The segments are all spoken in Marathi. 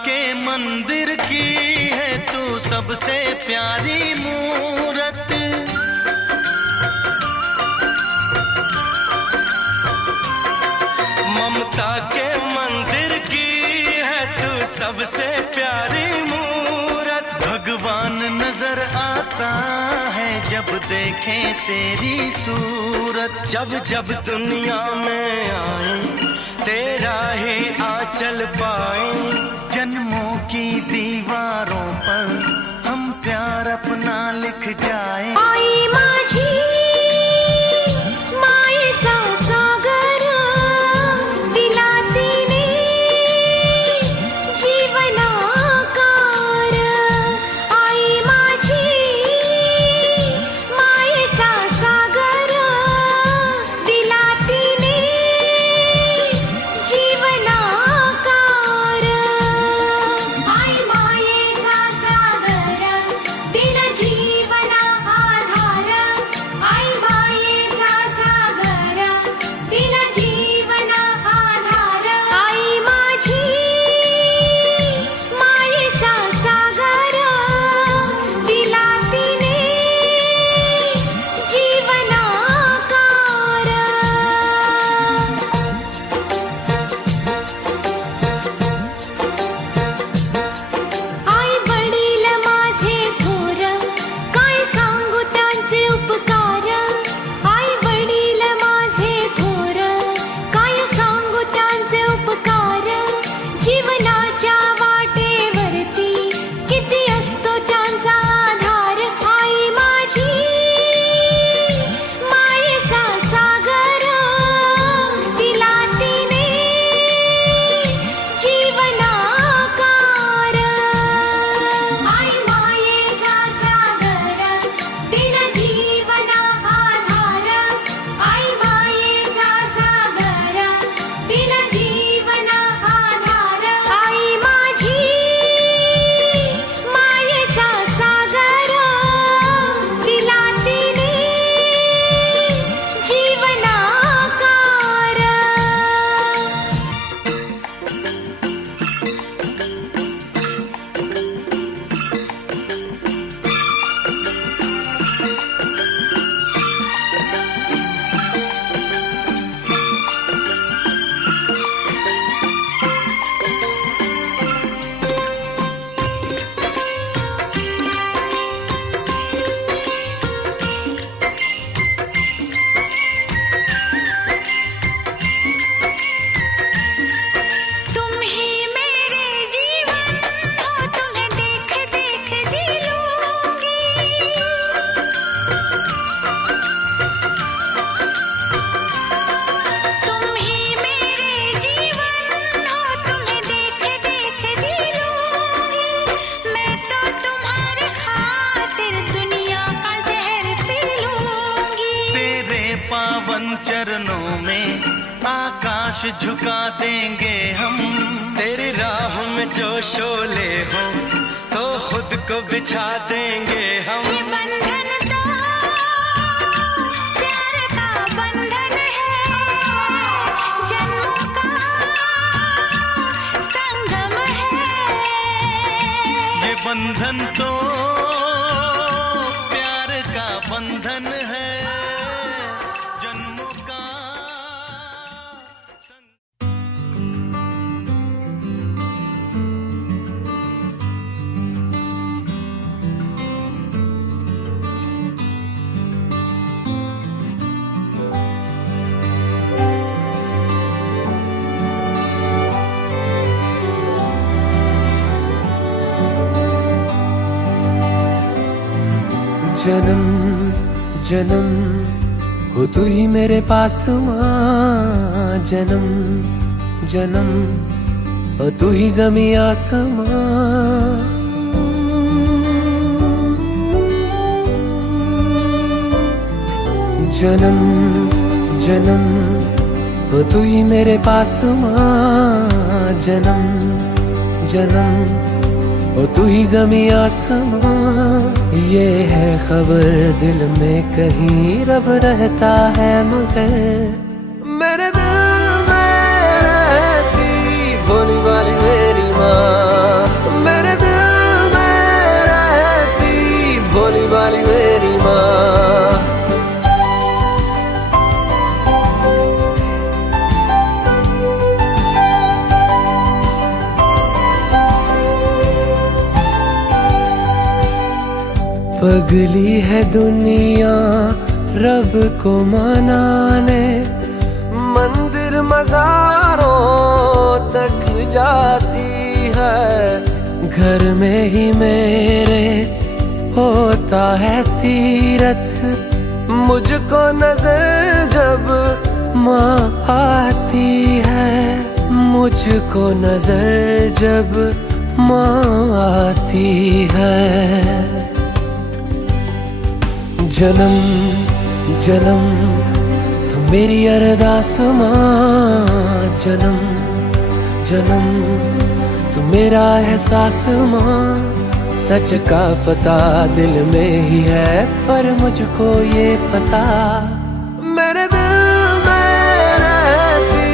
के मंदिर की है तू सबसे प्यारी मूरत। ममता के मंदिर की है तू सबसे प्यारी मूरत। भगवान नजर आता है जब देखें तेरी सूरत। जब जब दुनिया में आए तेरा ही आंचल पाए। जन्मों की दीवारों पर हम प्यार अपना लिख जाए। आई माझी मायेचा सागर दिला तिने जीवनाकार। आई माझी मायेचा सागर दिला तिने जीवनाकार। आई मायेचा सागर दिला जीवना आधार। आई मायेचा सागर दिला जीवना आधार। आई माझी मायेचा सागर दिला तिने जीवनाकार। आई वडील माझे थोर काय सांगू त्यांचे उपकार। आई वडील माझे थोर काय सांगू त्यांचे उपकार। जीवनाच्या वाटेवरती किती असतो त्यांचा आधार। आई माझी मायेचा सागर दिला तिने जीवनाकार। आई मायेचा सागर दिला जीवना आधार। आई मायेचा सागर दिला जीवना आधार। आई माझी मायेचा सागर दिला तिने जीवनाकार। तुम ही मेरे जीवन हो, तुम्हें देख देख जी लूंगी। तुम ही मेरे जीवन हो, तुम्हें देख देख जी लूंगी। मैं तो तुम्हारे खातिर दुनिया का जहर पी लूंगी। तेरे पावन चरणों में आकाश झुका देंगे हम। तेरी राह में जो शोले हो तो खुद को बिछा देंगे हम। ये बंधन तो प्यार का बंधन है, जन्मों का संगम है। ये बंधन तो प्यार का बंधन है, जन्मों का संग। जन्म जन्म हो तू ही मेरे पास माँ। जन्म जन्म हो तू ही ज़मीं आसमां। जन्म जन्म हो तू ही मेरे पास माँ। जन्म जन्म हो तू ही ज़मीं आसमां। ये है खबर दिल में कहीं रब रहता है मगर मेरे दिल में रहती भोली वाली मेरी माँ। पगली है दुनिया रब को मनाने, मंदिर मज़ारों तक जाती है, घर में ही मेरे होता है तीरथ। मुझको नजर जब माँ आती है, मुझको नजर जब माँ आती है। जन्म जन्म तू मेरी अरदास माँ, जन्म जन्म तू मेरा एहसास माँ। सच का पता दिल में ही है, पर मुझको ये पता मेरे दिल में रहती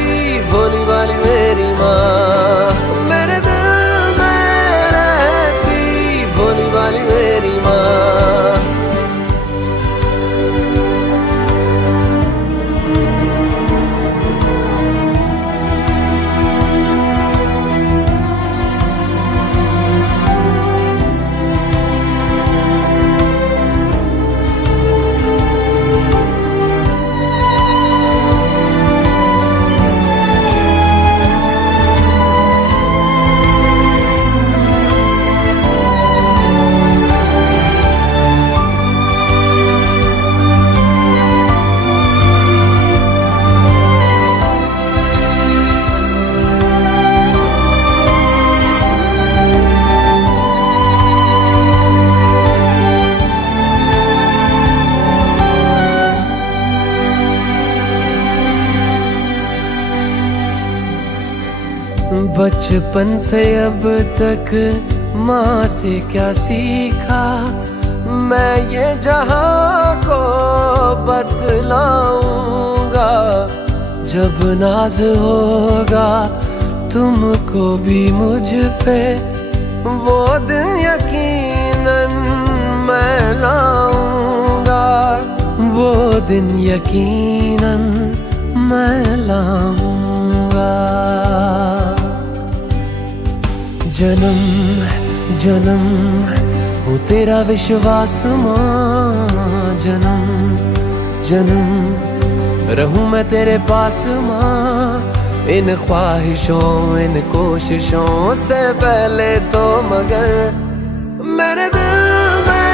भोली वाली मेरी माँ, मेरे दिल में रहती भोली वाली मेरी माँ। बचपन से अब तक माँ से क्या सीखा, मैं ये जहाँ को बतलाऊंगा। जब नाज होगा तुमको भी मुझ पे, वो दिन यकीनन मैं लाऊंगा, वो दिन यकीनन मैं लाऊंगा। जन्म जन्म हो तेरा विश्वास माँ, जन्म जन्म रहूं मैं तेरे पास माँ। इन ख्वाहिशों इन कोशिशों से पहले तो मगर मेरे दिल में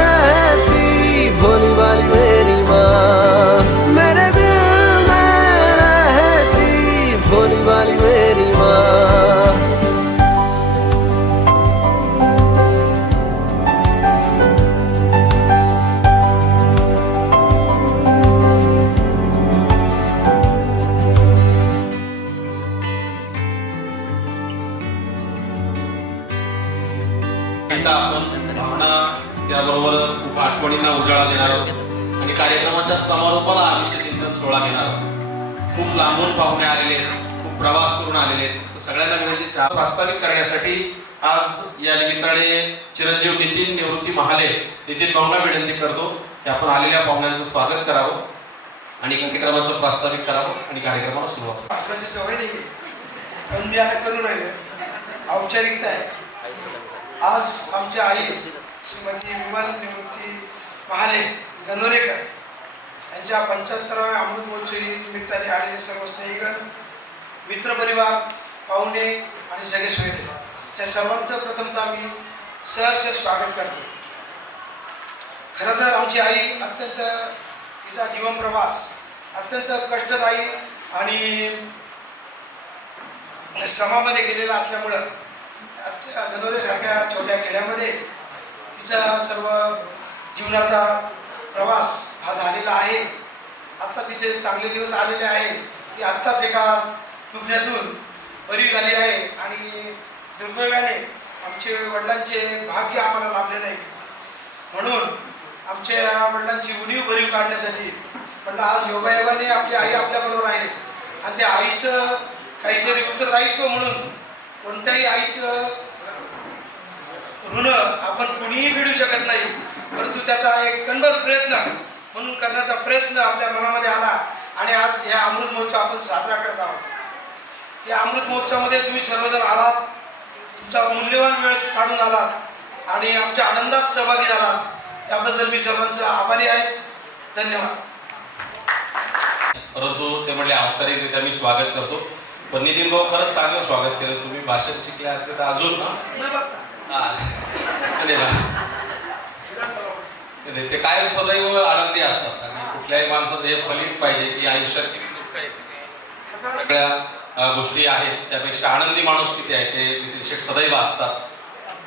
रहती भोली वाली मेरी माँ, मेरे दिल में रहती भोली वाली मेरी माँ। आपण भावना त्याबरोबर खूप आठवणींना उजाळा देणार आहोत आणि कार्यक्रमाच्या समारोपाला अभिषेक सोहळा घेणार आहोत। खूप लांबून पाहुणे आलेले आहेत, खूप प्रवास करून आलेले आहेत, सगळ्यांना विनंती चहा प्रस्तावित करण्यासाठी आज या निमित्ताने चिरंजीव नितीन निवृत्ती महाले नितीन भाऊंना विनंती करतो की आपण आलेल्या पाहुण्यांचं स्वागत करावं आणि कार्यक्रमाचं प्रस्तावित करावं आणि कार्यक्रमाला सुरुवात आपल्याची सवय नाही पण मी आता करून राहिले औपचारिकता आहे। आज आमची आई श्रीमती विमल निवृत्ती महाले गणोरेकर यांच्या 75व्या अमृत महोत्सवी निमित्ताने आलेले सर्व स्नेहीगण, मित्रपरिवार, पाहुणे आणि सगळे सोयरे या सर्वांचं प्रथमतः मी सहर्ष स्वागत करतो। खरं तर आमची आई अत्यंत तिचा जीवन प्रवास अत्यंत कष्टदायी आणि श्रमामध्ये गेलेला असल्यामुळं गणोरेसारख्या छोट्या खेड्यामध्ये तिचा सर्व जीवनाचा प्रवास हा झालेला आहे। आता तिचे चांगले दिवस आलेले आहे। ती आत्ताच एका दुखण्यातून बरी झाली आहे आणि दुर्दैवाने आमचे वडिलांचे भाग्य आम्हाला लाभले नाही, म्हणून आमच्या वडिलांची उणीव भरीव काढण्यासाठी म्हटलं आज योगायोगाने आपली आई आपल्याबरोबर आहे आणि त्या आईचं काहीतरी उत्तरदायित्व म्हणून कोणत्याही आईचं ऋण आपण कुणीही फेडू शकत नाही, परंतु त्याचा एक कणभर प्रयत्न म्हणून करण्याचा प्रयत्न आपल्या मनामध्ये आला आणि आज या अमृत महोत्सव आपण साजरा करत आहोत। या अमृत महोत्सवामध्ये तुम्ही सर्वजण आलात, तुमचा मूल्यवान वेळ काढून आलात आणि आमच्या आनंदात सहभागी झालात त्याबद्दल मी सर्वांचा आभारी आहे. धन्यवाद. परंतु ते म्हणले औपचारिकरित्या मी स्वागत करतो. पण नितीन भाऊ खरंच चांगलं स्वागत केलं. तुम्ही भाषण शिकले असते तर अजून ते काय सदैव आनंदी असतात आणि कुठल्याही माणसाचं हे फलित पाहिजे की आयुष्यात किती दुःख आहे, सगळ्या गोष्टी आहेत त्यापेक्षा आनंदी माणूस किती आहे ते नितीन शेठ सदैव असतात.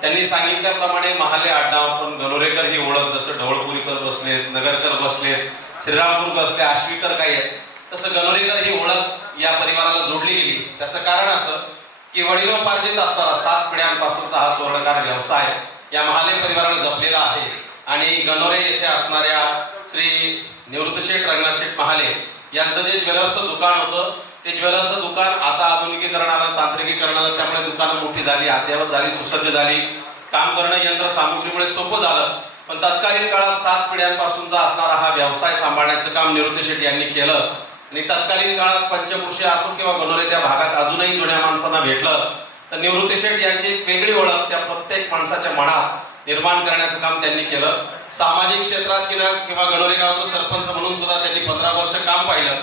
त्यांनी सांगितल्याप्रमाणे महाले आडनाव पण गणोरेकर ही ओळख, जसं ढवळपुरीकर बसलेत, नगरकर बसलेत, श्रीरामपूर बसले, आश्वीकर काही आहेत, तसं गणोरेकर ही ओळख या परिवाराला जोडली गेली. त्याचं कारण असं की वडिलोपार्जित असणारा 7 पिढ्यांपासूनचा हा स्वर्णकार व्यवसाय या महाले परिवाराने जपलेला आहे. आणि गणोरे येथे असणाऱ्या श्री निवृत्त शेठ रंगनाथ शेठ महाले यांचं जे ज्वेलर्सचं दुकान होतं ते ज्वेलर्सचं दुकान आता आधुनिकीकरणाला, तांत्रिकीकरणाला, त्यामुळे दुकानं मोठी झाली, अद्ययावत झाली, सुसज्ज झाली, काम करणं यंत्र सामुग्रीमुळे सोपं झालं. पण तत्कालीन काळात 7 पिढ्यांपासूनचा असणारा हा व्यवसाय सांभाळण्याचं काम निवृत्त शेठ यांनी केलं. आणि तत्कालीन काळात पंचकृषी असो किंवा गणोरे त्या भागात अजूनही जुन्या माणसांना भेटलं तर निवृत्त शेठ यांची एक वेगळी ओळख त्या प्रत्येक माणसाच्या मनात निर्माण करण्याचं काम त्यांनी केलं. सामाजिक क्षेत्रात किंवा गणोरे गावचं सरपंच म्हणून सुद्धा त्यांनी 15 वर्ष काम पाहिलं.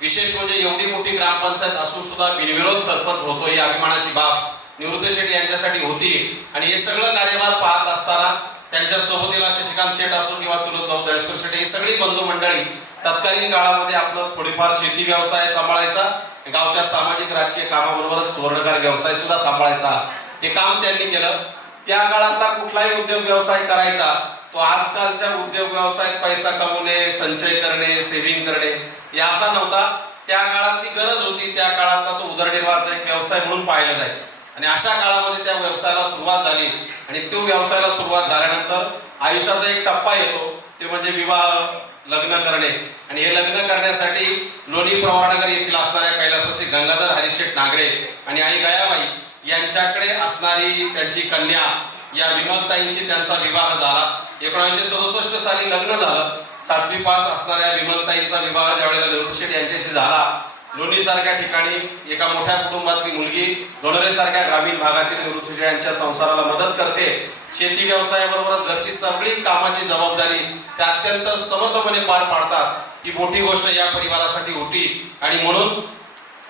विशेष म्हणजे एवढी मोठी ग्रामपंचायत असून सुद्धा बिनविरोध सरपंच होतो ही अभिमानाची बाब निवृत्त शेठ यांच्यासाठी होती. आणि हे सगळं कार्यभार पाहत असताना त्यांच्या सोबतीला शशिकांत शेठ असो किंवा चुलत भाऊ दळेश्वर शेठ, ही सगळी बंधू मंडळी तत्कालीन काळामध्ये आपलं थोडीफार शेती व्यवसाय सांभाळायचा, गावच्या सामाजिक राजकीय कामाबरोबरच सुवर्णकार व्यवसाय सुद्धा सांभाळायचा. हे काम त्यांनी केलं. त्या काळातला कुठलाही उद्योग व्यवसाय करायचा तो आजकालच्या उद्योग व्यवसायात पैसा कमवणे, संचय करणे, सेव्हिंग करणे या असा नव्हता. त्या काळात ती गरज होती. त्या काळातला तो उदरनिर्वाहाचा एक व्यवसाय म्हणून पाहिला जायचा. आणि अशा काळामध्ये त्या व्यवसायाला सुरुवात झाली. आणि तो व्यवसायाला सुरुवात झाल्यानंतर आयुष्याचा एक टप्पा येतो, ते म्हणजे विवाह, लग्न करणे. आणि हे लग्न करण्यासाठी लोणी प्रवरानगर येथील असणाऱ्या कैलासवासी गंगाधर हरिशेठ नागरे आणि आई गयाबाई यांच्याकडे असणारी त्यांची कन्या या विमलताईंशी त्यांचा विवाह झाला. 1967 साली लग्न झालं. 7वी पास असणाऱ्या विमलताईंचा विवाह ज्यावेळेला निवृत्त शेठ यांच्याशी झाला, लोणी सारख्या ठिकाणी एका मोठ्या कुटुंबातली मुलगी गणोरे सारख्या ग्रामीण भागातील निवृत्त शेठ यांच्या संसाराला मदत करते. शेती व्यवसायाबरोबरच घरची सगळी कामाची जबाबदारी त्या अत्यंत समर्थपणे पार पाडतात. ही मोठी गोष्ट या परिवारासाठी होती. आणि म्हणून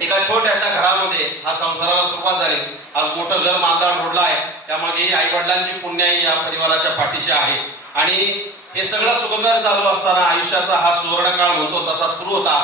एका छोट्याशा घरामध्ये हा संसाराला सुरुवात झाली. आज मोठं घर मांदाळ रोडला आहे, त्यामागे आई वडिलांची पुण्याई या परिवाराच्या पाठीशी आहे. आणि हे सगळं सुखकर चालू असताना आयुष्याचा हा सुवर्णकाळ म्हणतो तसा सुरू होता.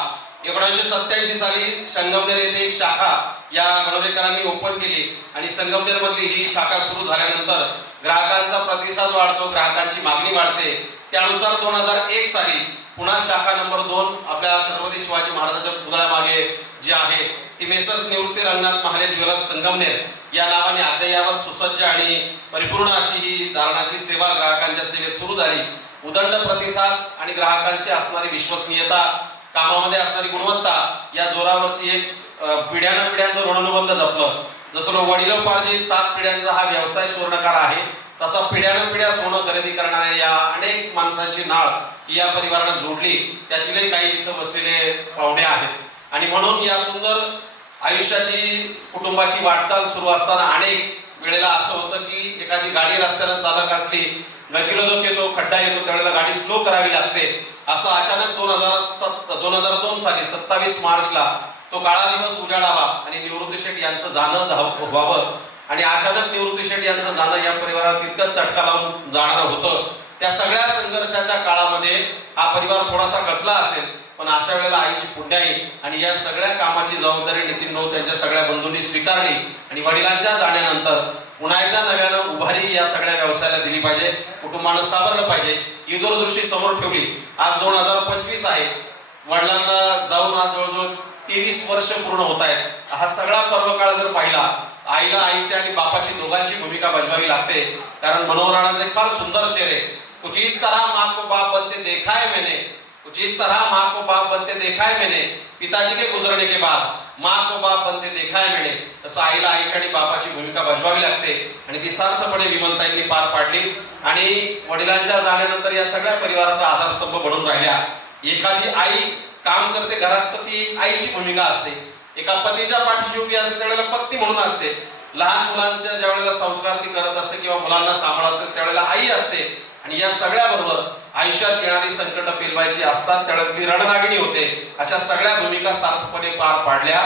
1987 साली संगमनेर येथे एक शाखा या गणोरेकरांनी ओपन केली. आणि संगमनेर मधली ही शाखा सुरू झाल्यानंतर ग्राहकांचा प्रतिसाद वाढतो, ग्राहकांची मागणी वाढते. त्यानुसार 2001 साली पुन्हा शाखा नंबर 2 आपल्या छत्रपती शिवाजी महाराजांच्या पुतळ्यामागे जी आहे ती मेसर्स निवृत्ती रंगनाथ महाले ज्वेलर्स संगमनेर या नावाने अद्ययावत, सुसज्ज आणि परिपूर्ण अशी ही दालनाची सेवा ग्राहकांच्या सेवेत सुरू झाली. उदंड प्रतिसाद आणि ग्राहकांची असणारी विश्वसनीयता, कामामध्ये असणारी गुणवत्ता या जोरावरती एक पिढ्यानपिढ्यांचं ऋणानुबंध जपलं. जसं वडिलोपार्जित 7 पिढ्यांचा हा व्यवसाय स्वर्णकार आहे, तसा पिढ्यानपिढ्या सोनं खरेदी करणाऱ्या या अनेक माणसांची नाळ ही या परिवारानं जोडली. त्यातीलही काही इथं बसलेले पाहुणे आहेत. आणि म्हणून या सुंदर आयुष्याची, कुटुंबाची वाटचाल सुरू असताना अनेक वेळेला असं होतं की एखादी गाडी रस्त्यानं चालक असली, गतिरोधक येतो, खड्डा येतो, त्यावेळेला गाडी स्लो करावी लागते. असं अचानक 2002 साली 27 मार्चला तो काळा दिवस उजाडावा आणि निवृत्त शेठ यांचं जाणं व्हावं. आणि अचानक निवृत्त शेठ यांचं जाणं या परिवाराला तितकंच चटका लावून जाणार होतं. त्या सगळ्या संघर्षाच्या काळामध्ये हा परिवार थोडासा खचला असेल, पण अशा वेळेला आईची पुण्याई आणि या सगळ्या कामाची जबाबदारी नितीन भाऊ त्यांच्या सगळ्या बंधूंनी स्वीकारली. आणि वडिलांच्या जाण्यानंतर पुन्हा एकदा नव्यानं उभारी या सगळ्या व्यवसायाला दिली पाहिजे, कुटुंबानं सावरलं पाहिजे ही दूरदृष्टी समोर ठेवली. आज 2025 आहे. वडिलांना जाऊन आज जवळजवळ 23 वर्ष पूर्ण होत आहेत. हा सगळा पर्वकाळ जर पाहिला, आईला आईची आणि बापाची दोघांची भूमिका बजवावी लागते. कारण मनोहराणाचं एक फार सुंदर शेर आहे, कुछ इस तरह माँ को बाप बनते देखा है मैंने, कुछ इस तरह माँ को बाप बनते देखा है मैंने, पिताजी के गुजरने के बाद माँ को बाप बनते देखा है मैंने. तसं आईला आईची आणि बापाची भूमिका बजवावी लागते. आणि ती सार्थपणे विमलताईंनी पार पाडली. आणि वडिलांच्या जाण्यानंतर या सगळ्या परिवाराचा आधारस्तंभ बनून राहिल्या. एखादी आई काम करते घरात तर ती आईची भूमिका असते. एका पतीच्या पाठीशी उभी असते त्यावेळेला पत्नी म्हणून असते. लहान मुलांच्या ज्या वेळेला संस्कार ती करत असते किंवा मुलांना सांभाळत असते त्यावेळेला आई असते. आणि या सगळ्याबरोबर आयुष्यात येणारी संकट पेलवायची असतात त्यावेळेला ती रणनागिणी होते. अशा सगळ्या भूमिका सार्थकपणे पार पाडल्या.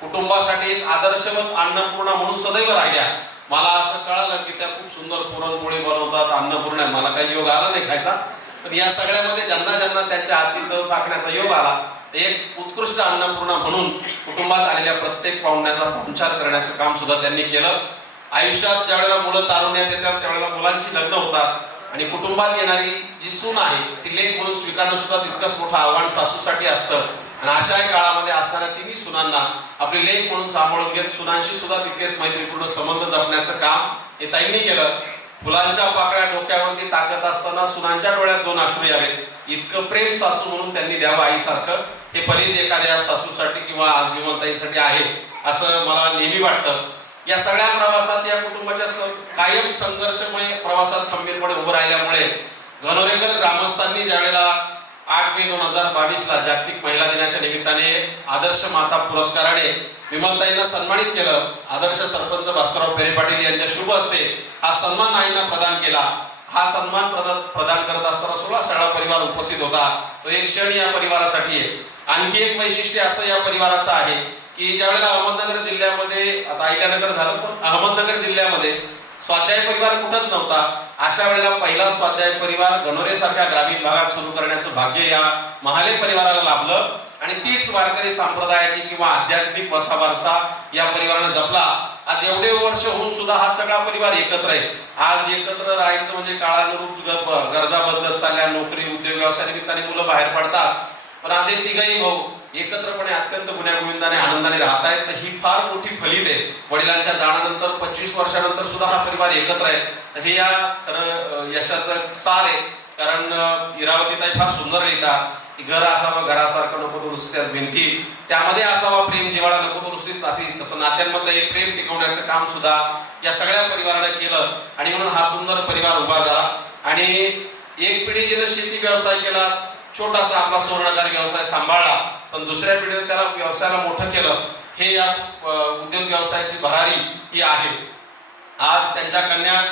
कुटुंबासाठी एक आदर्शवत अन्नपूर्णा म्हणून सदैव राहिल्या. मला असं कळालं की त्या खूप सुंदर पुरणपोळी बनवतात, अन्नपूर्णा. मला काही योग आला नाही खायचा, पण या सगळ्यामध्ये ज्यांना ज्यांना त्यांच्या हातची चव चाखण्याचा योग आला, एक उत्कृष्ट अन्नपूर्णा म्हणून कुटुंबात आलेल्या प्रत्येक पाहुण्याचा पाहुणचार करण्याचं काम सुद्धा त्यांनी केलं. आयुष्यात ज्यावेळेला मुलं तारुण्यात येतात त्यावेळेला मुलांची लग्न होतात आणि कुटुंबात येणारी जी सून आहे ती लेक म्हणून स्वीकारणं सुद्धा तितकंच मोठं आव्हान सासूसाठी असतं. आणि अशा काळामध्ये असणाऱ्या तिन्ही सुनांना आपली लेक म्हणून सांभाळून घेत सुनांशी सुद्धा तितकेच मैत्रीपूर्ण संबंध जपण्याचं काम हे ताईंनी केलं. फुलांच्या पाकळ्या डोक्यावरती टाकत असताना सुनांच्या डोळ्यात 2 अश्रू यावेत इतकं प्रेम सासू म्हणून त्यांनी द्यावं आईसारखं. हे फलित एखाद्या सासूसाठी किंवा आज विमलताईंसाठी आहे असं मला नेहमी वाटतं. या सगळ्या प्रवासात या कुटुंबाच्या कायम संघर्षमय प्रवासात खंबीरपणे उभं राहिल्यामुळे गणोरेकर ग्रामस्थांनी ज्यावेळेला 8 मे 2022 ला जागतिक महिला दिनाच्या निमित्ताने आदर्श माता पुरस्काराने विमलताईंना सन्मानित केलं. आदर्श सरपंच भास्करराव पेरे पाटील यांच्या शुभ हस्ते हा सन्मान आईंना प्रदान केला. हा सन्मान प्रदान करत असताना 16 सगळा परिवार उपस्थित होता. तो एक क्षण या परिवारासाठी आहे. आणखी एक वैशिष्ट्य असं या परिवाराचं आहे की ज्यावेळेला अहमदनगर जिल्ह्यामध्ये, आता अहिल्यानगर झालं पण अहमदनगर जिल्ह्यामध्ये स्वाध्याय परिवार कुठंच नव्हता. अशा वेळेला पहिला स्वाध्याय परिवार गणोरे सारख्या ग्रामीण भागात सुरू करण्याचं भाग्य या महाले परिवाराला लाभलं. आणि तीच वारकरी संप्रदायाची किंवा आध्यात्मिक वसा वारसा या परिवारानं जपला. आज एवढे वर्ष होऊन सुद्धा हा सगळा परिवार एकत्र आहे. आज एकत्र राहायचं म्हणजे काळानुरूप गरजा बदलत चालल्या, नोकरी उद्योग व्यवसाय निमित्ताने मुलं बाहेर पडतात, पण आज हे तिघही भाऊ एकत्रपणे अत्यंत गुण्यागोविंदाने आनंदाने राहत आहेत. तर ही फार मोठी फलित आहे. वडिलांच्या जाण्यानंतर 25 वर्षानंतर सुद्धा हा परिवार एकत्र आहे. तर हे या खरं यशाचं सार आहे. कारण इरावतीताई फार सुंदर लिहितात की घर असावं घरासारखं, नको तो नुसत्याच भिंती, त्यामध्ये असावा प्रेम जिव्हाळा, नको तो नुसतीच नाती. तसं नात्यांमधलं हे प्रेम टिकवण्याचं काम सुद्धा या सगळ्या परिवाराने केलं. आणि म्हणून हा सुंदर परिवार उभा झाला. आणि एक पिढी जिने शेती व्यवसाय केला, छोटासा आपला सुवर्णकार व्यवसाय सांभाळला, पण दुसऱ्या पिढीने त्याला व्यवसायाला मोठं केलं. हे या उद्योग व्यवसायाची भरारी ही आहे. आज त्यांच्या कन्या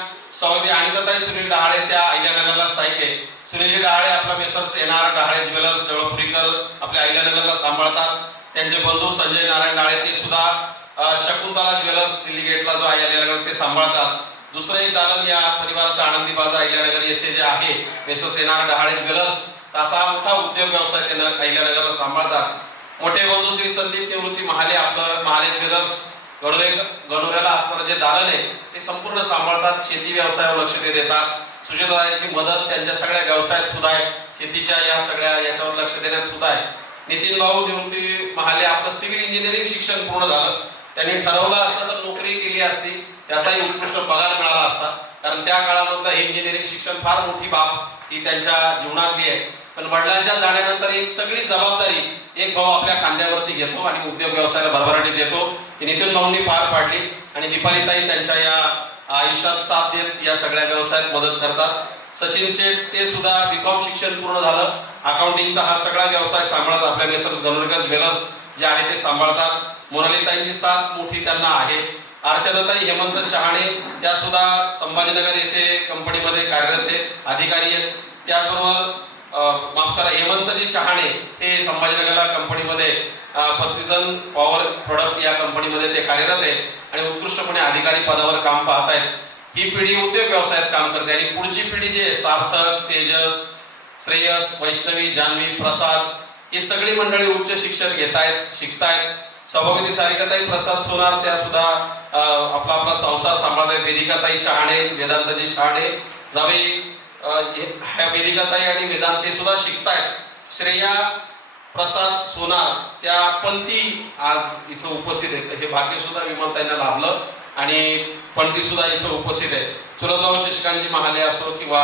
सौदी अनिताताई सुनील डहाळे त्या अहिल्यानगरला स्थायिक आहे. सुनील डहाळे आपला मेसर्स येणार डहाळे ज्वेलर्स जवळपुरीकर आपल्या अहिल्यानगरला सांभाळतात. त्यांचे बंधू संजय नारायण डहाळे ते सुद्धा शकुंतला ज्वेलर्स दिल्ली गेटला जो आहे अहिल्यानगर ते सांभाळतात. दुसरं एक दालन या परिवाराचा आनंदी बाजार अहिल्यानगर येथे जे आहे मेसर्स येणार डहाळे ज्वेलर्स, असा मोठा उद्योग व्यवसाय त्यांना अहिल्यानगरला सांभाळतात. मोठे बंधू श्री संदीप निवृत्ती महाले आपलं महाले ज्वेलर्स गणोऱ्याला असणारं जे दालन आहे ते संपूर्ण सांभाळतात. शेती व्यवसायावर लक्ष ते देतात. सुजयदादांची मदत त्यांच्या सगळ्या व्यवसायात सुद्धा आहे. शेतीच्या या सगळ्या याच्यावर लक्ष देण्यात सुद्धा आहे. नितीन भाऊ निवृत्ती महाले आपलं सिव्हिल इंजिनिअरिंग शिक्षण पूर्ण झालं. त्यांनी ठरवलं असतं तर नोकरी केली असती, त्याचाही उत्कृष्ट पगार मिळाला असता. कारण त्या काळामध्ये हे इंजिनिअरिंग शिक्षण फार मोठी बाब ही त्यांच्या जीवनातली आहे. पण वडिलांच्या जाण्यानंतर एक सगळी जबाबदारी एक भाऊ आपल्या खांद्यावरती घेतो आणि उद्योग व्यवसायाला भरभराटी देतो. ही नितीन भाऊंनी पार पाडली. आणि दीपालीताई त्यांच्या या आयुष्यात साथ देत या सगळ्या व्यवसायात मदत करतात. सचिन शेठ ते सुद्धा बीकॉम शिक्षण पूर्ण झालं. अकाउंटिंगचा हा सगळा व्यवसाय सांभाळत आपल्या मेसर्स गणोरेकर ज्वेलर्स जे आहे ते सांभाळतात. मोनालीताईंची साथ मोठी त्यांना आहे. अर्चनाताई हेमंत शहाणे त्या सुद्धा संभाजीनगर येथे कंपनीमध्ये कार्यरत आहे, अधिकारी आहेत. त्याचबरोबर माफ करा, हेमंतजी शहाणे हे संभाजीनगरला कंपनीमध्ये प्रिसिजन पॉवर प्रोडक्ट या कंपनीमध्ये ते कार्यरत आहे आणि उत्कृष्टपणे अधिकारी पदावर काम पाहत आहेत. ही पिढी उद्योग व्यवसायात काम करते. आणि पुढची पिढी जी सार्थक, तेजस, श्रेयस, वैष्णवी, जान्हवी, प्रसाद ही सगळी मंडळी उच्च शिक्षण घेत आहेत, शिकतायत. सभापती सारिकाताई प्रसाद सोनार त्या सुद्धा आपला आपला संसार सांभाळत आहेत. वेदिकाताई शहाणे, वेदांतजी शहाणे जावी ह्या वेदिकाताई आणि वेदांत ते सुद्धा शिकतायत. श्रेया प्रसाद सोनार त्या पंथी आज इथं उपस्थित आहेत. हे भाग्य सुद्धा विमलताईंना लाभलं आणि पंथी सुद्धा इथं उपस्थित आहे. चुलतभाऊ शशिकांतजी महाले असो किंवा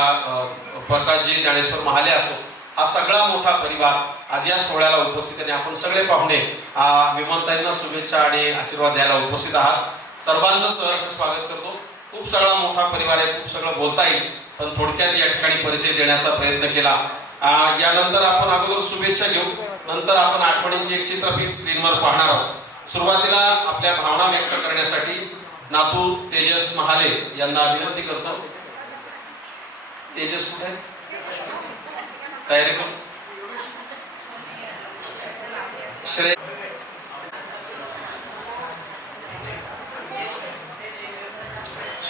प्रकाशजी ज्ञानेश्वर महाले असो, हा सगळा मोठा परिवार आज या सोहळ्याला उपस्थित आहे. आपण सगळे पाहुणे विमलताईंना शुभेच्छा आणि आशीर्वाद द्यायला उपस्थित आहात. सर्वांचं सहर्ष स्वागत करतो. खूप सगळा मोठा परिवार आहे, खूप सगळं बोलता येईल, पण थोडक्यात या ठिकाणी परिचय देण्याचा प्रयत्न केला. यानंतर आपण अगोदर शुभेच्छा घेऊ, नंतर आपण आठवणींची एक चित्रफित स्क्रीनवर पाहणार आहोत. सुरुवातीला आपल्या भावना व्यक्त करण्यासाठी नातू तेजस महाले यांना विनंती करतो. तेजस कुठे आहे? तयारी कर. श्रेय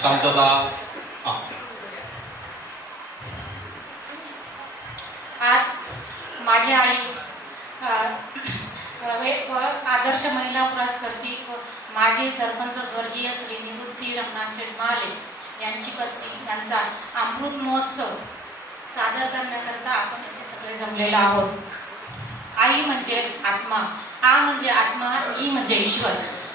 शांतता. हा. आज माझी आई आदर्श महिला पुरस्कर्ती व माजी सरपंच स्वर्गीय श्री निवृत्ती रंगनाथ शेटमाले यांची पत्नी यांचा अमृत महोत्सव सादर करण्याकरता आपण इथे सगळे जमलेलो आहोत. आई म्हणजे आत्मा, आ म्हणजे आत्मा, ई म्हणजे ईश्वर.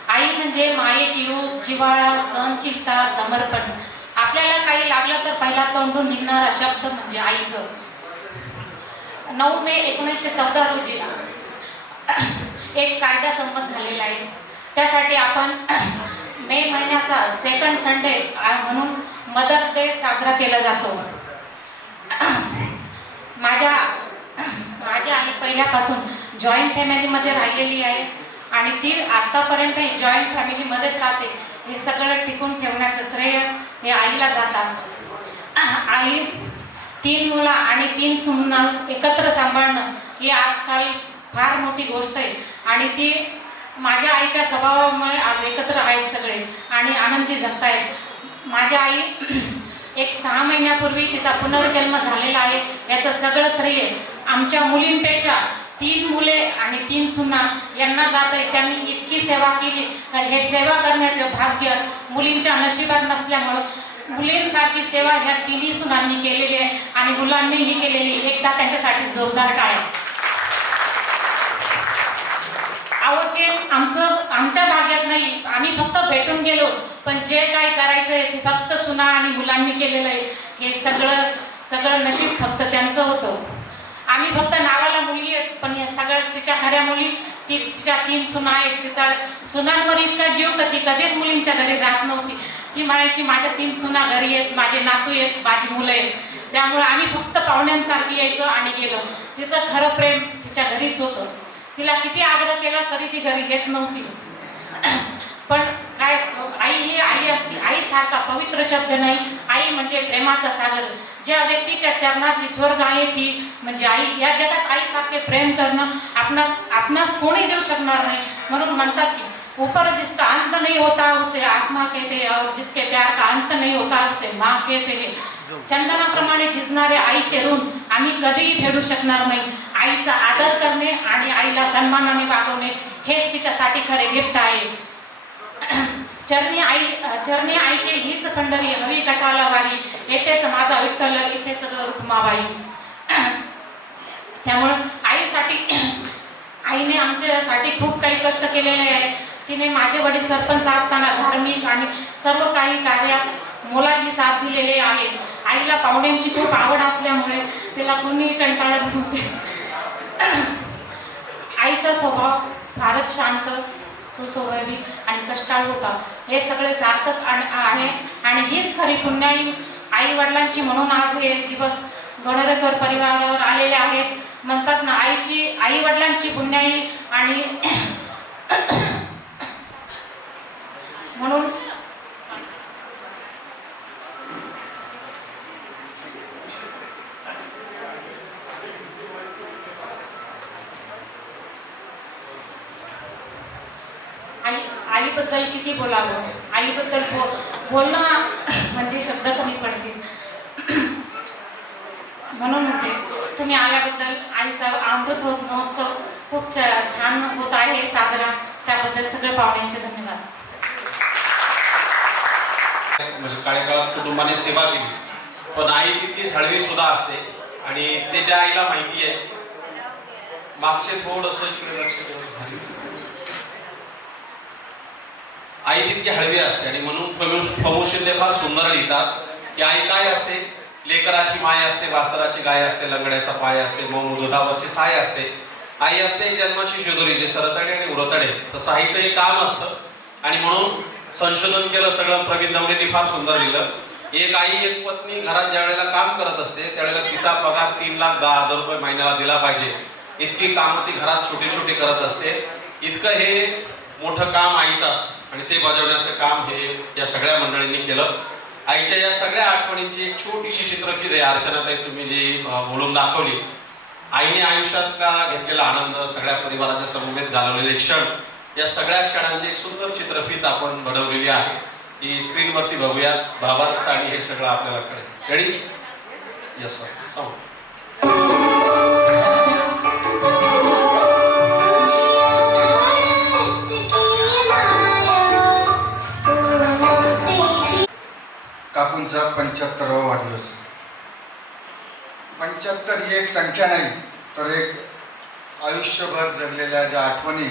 आई म्हणजे मायेची ऊब, जिव्हाळा, सहनशीलता, समर्पण. आपल्याला काही लागलं तर पहिला तोंडून निघणारा शब्द म्हणजे आई ग. 9 मे 1914 रोजीला एक कायदा संमत झालेला आहे. त्यासाठी आपण मे महिन्याचा सेकंड संडे म्हणून मदर डे साजरा केला जातो. माझ्या आई पहिल्यापासून जॉईंट फॅमिलीमध्ये राहिलेली आहे आणि ती आतापर्यंत जॉईंट फॅमिलीमध्येच राहते. हे सगळं टिकून ठेवण्याचं श्रेय हे आईला जातात. आई 3 मुलं आणि 3 सुना एकत्र सांभाळणं ही आजकाल फार मोठी गोष्ट आहे आणि ती माझ्या आईच्या स्वभावामुळे आज एकत्र आहेत सगळे आणि आनंदी जगतायत. माझ्या आई एक 6 महिन्यापूर्वी तिचा पुनर्जन्म झालेला आहे. याचं सगळं श्रेय आमच्या मुलींपेक्षा 3 मुले आणि 3 सुना यांना जात आहे. त्यांनी इतकी सेवा केली हे सेवा करण्याचं भाग्य मुलींच्या नशिबात नसल्यामुळं मुलींसारखी सेवा ह्या 3ही सुनांनी केलेली आहे आणि मुलांनीही केलेली. एकदा त्यांच्यासाठी जोरदार टाळ्या. आवडचे आमच्या भाग्यात नाही, आम्ही फक्त भेटून गेलो, पण जे काय करायचं आहे ते फक्त सुना आणि मुलांनी केलेलं आहे. हे सगळं नशीब फक्त त्यांचं होतं. आम्ही फक्त नावाला मुली आहेत, पण या सगळ्या तिच्या खऱ्या मुली तिच्या 3 सुना आहेत. तिचा सुनांवर इतका जीव का ती कधीच मुलींच्या घरी राहत नव्हती. ती म्हणायची माझ्या 3 सुना घरी आहेत, माझे नातू आहेत, माझी मुलं आहेत. त्यामुळे आम्ही फक्त पाहुण्यांसारखी यायचो आणि गेलो. तिचं खरं प्रेम तिच्या घरीच होतं. तिला किती आग्रह केला तरी ती घरी येत नव्हती. पण काय आई ही आई असते. आईसारखा पवित्र शब्द नाही. आई म्हणजे प्रेमाचा सागर. ज्या व्यक्तीच्या चरणाची स्वर्ग आहे ती म्हणजे आई. या जगात आईसारखे प्रेम करणं आपणास कोणी देऊ शकणार नाही. म्हणून म्हणतात की ऊपर जिसका अंत नहीं होता उसे आसमां कहते हैं और जिसके प्यार का अंत नहीं होता उसे माँ कहते हैं. चंदनाप्रमाणे झिजणारे आईचे ऋण आम्ही कधीही फेडू शकणार नाही. आईचा आदर करणे आणि आईला सन्मानाने वागवणे हेच तिच्यासाठी खरे गिफ्ट आहे. चरणी आईची हीच पंढरी हवी कशाला वारी. येथेच माझा विठ्ठल इथेच रुक्माबाई. त्यामुळं आईने आमच्यासाठी खूप काही कष्ट केलेले आहे. तिने माझे वडील सरपंच असताना धार्मिक आणि सर्व काही कार्यात मोलाची साथ दिलेली आहे. आईला पाहुण्यांची खूप आवड असल्यामुळे तिला कोणी कंटाळत नव्हते. आईचा स्वभाव फारच शांत, सुस्वभावी आणि कष्टाळू होता. हे सगळे सार्थक आहे आणि हीच खरी पुण्याई आई वडिलांची म्हणून आज हे दिवस गणरेकर परिवारावर आलेले आहेत. म्हणतात ना आई वडिलांची पुण्याई आणि म्हणून आईबद्दल किती बोलावं. आईबद्दल बोलणं म्हणजे शब्द कमी पडतील. म्हणून म्हणते तुम्ही आल्याबद्दल आईचा अमृत महोत्सव खूप छान होत आहे साजरा. त्याबद्दल सगळे पाहुण्यांचे धन्यवाद. म्हणजे काही काळात कुटुंबाने सेवा केली, पण आई तितकीच हळवी सुद्धा असते आणि त्याच्या आईला माहिती आहे. मागचे थोडंसं आई तितकी हळवी असते आणि म्हणून फमुशिंदे फार सुंदर लिहितात की आई काय असते. लेकराची माय असते, वासराची गाय असते, लंगड्याचा पाय असते, मग दुधावरची साय असते. आई असते जन्माची शिदोरी, जे सरतडे आणि उडतडे. तसं आईचं हे काम असतं आणि म्हणून संशोधन केलं सगळं. प्रवीण दवडेंनी फार सुंदर लिहिलं. एक आई एक पत्नी घरात ज्या वेळेला काम करत असते त्यावेळेला तिचा पगार 3,10,000 रुपये महिन्याला दिला पाहिजे. इतकी कामं ती घरात छोटी छोटी करत असते. इतकं हे मोठं काम आईचं असतं आणि ते बजावण्याचं काम हे या सगळ्या मंडळींनी केलं. आईच्या या सगळ्या आठवणींची एक छोटीशी चित्रफित आहे अर्चनाताई, तुम्ही जी बोलून दाखवली. आईने आयुष्यातला घेतलेला आनंद, सगळ्या परिवाराच्या समवेत घालवलेले क्षण, या सगळ्या क्षणांची एक सुंदर चित्रफित आपण बनवलेली आहे. ही स्क्रीनवरती बघूया. भावार्थ आणि हे सगळं आपल्याला कळेल. रेडी? Yes sir. साऊंड. काकूंचा 75वा वाढदिवस. 75 ही एक संख्या नाही, तर एक आयुष्यभर जगलेल्या ज्या आठवणी,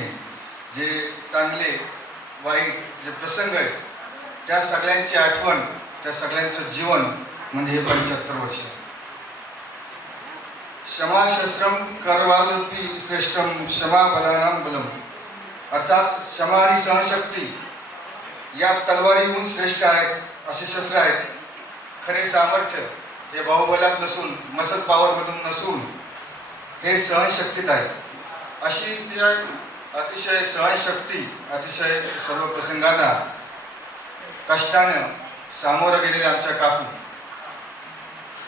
जे चांगले वाईट जे प्रसंग आहेत, त्या सगळ्यांची आठवण, त्या सगळ्यांचं जीवन म्हणजे हे 75 वर्ष. क्षमा शस्त्रम करवालपी श्रेष्ठम क्षमा बलानाम बलम, अर्थात क्षमा आणि सहनशक्ती या तलवारीहून श्रेष्ठ आहेत असे शस्त्र आहेत. खरे सामर्थ्य हे बाहुबलात नसून, मसल पॉवरमधून नसून, हे सहनशक्तीत आहे. अशी जी अतिशय सहनशक्ती, अतिशय सर्व प्रसंगांना कष्टानं सामोरं गेलेले आमच्या काकू,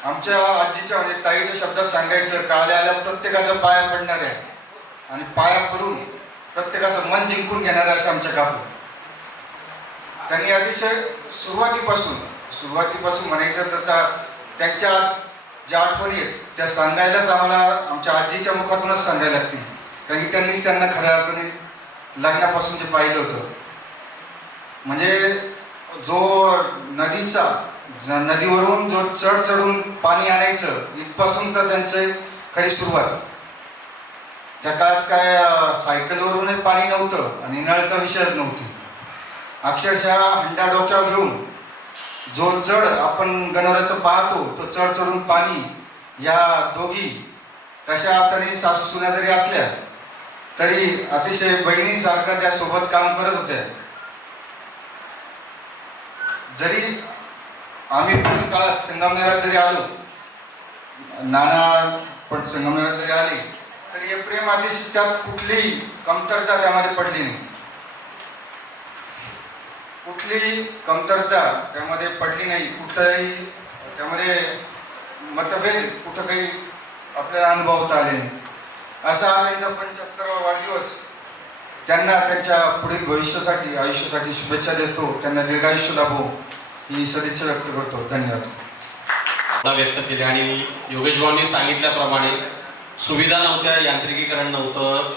आमच्या आजीच्या म्हणजे ताईच्या शब्दात सांगायचं, का आल्या प्रत्येकाच्या पाया पडणाऱ्या आणि पाया पडून प्रत्येकाचं मन जिंकून घेणाऱ्या अशा आमच्या काकू. त्यांनी अतिशय सुरुवातीपासून म्हणायचं तर त्यांच्या ज्या आठवणी आहेत त्या सांगायलाच आम्हाला आमच्या आजीच्या मुखातूनच सांगायला लागतील, कारण की त्यांनीच त्यांना खऱ्या अर्थाने लग्नापासून जे पाहिलं होतं. म्हणजे जो नदीवरून जो चढून पाणी आणायचं इथपासून तर त्यांची खरी सुरुवात. त्या काळात काय सायकलवरूनही पाणी नव्हतं आणि नळ तर विषयच नव्हती. अक्षरशः हंडा डोक्यावर घेऊन जो चढ आपण गणोऱ्याचं पाहतो, तो चढून पाणी, या दोघी कशा अर्थाने सासू सुना जरी असल्या तरी अतिशय बहिणीसारखं त्या सोबत काम करत होत्या. जरी आम्ही पूर्वी काळात संगमनेरात जरी आलो, नाना पण संगमनेरात जरी आले, तरी हे प्रेम अतिशय, त्यात कुठलीही कमतरता त्यामध्ये पडली नाही. कुठलीही कमतरता त्यामध्ये पडली नाही. कुठलाही त्यामध्ये मतभेद कुठं काही आपल्याला अनुभवता आले नाही. असा त्यांचा 75वा वाढदिवस. त्यांना त्यांच्या पुढील भविष्यासाठी, आयुष्यासाठी शुभेच्छा देतो. त्यांना दीर्घायुष्य लाभो ही सदिच्छा व्यक्त करतो. धन्यवाद व्यक्त केले. आणि योगेश भाऊंनी सांगितल्याप्रमाणे सुविधा नव्हत्या, यांत्रिकीकरण नव्हतं,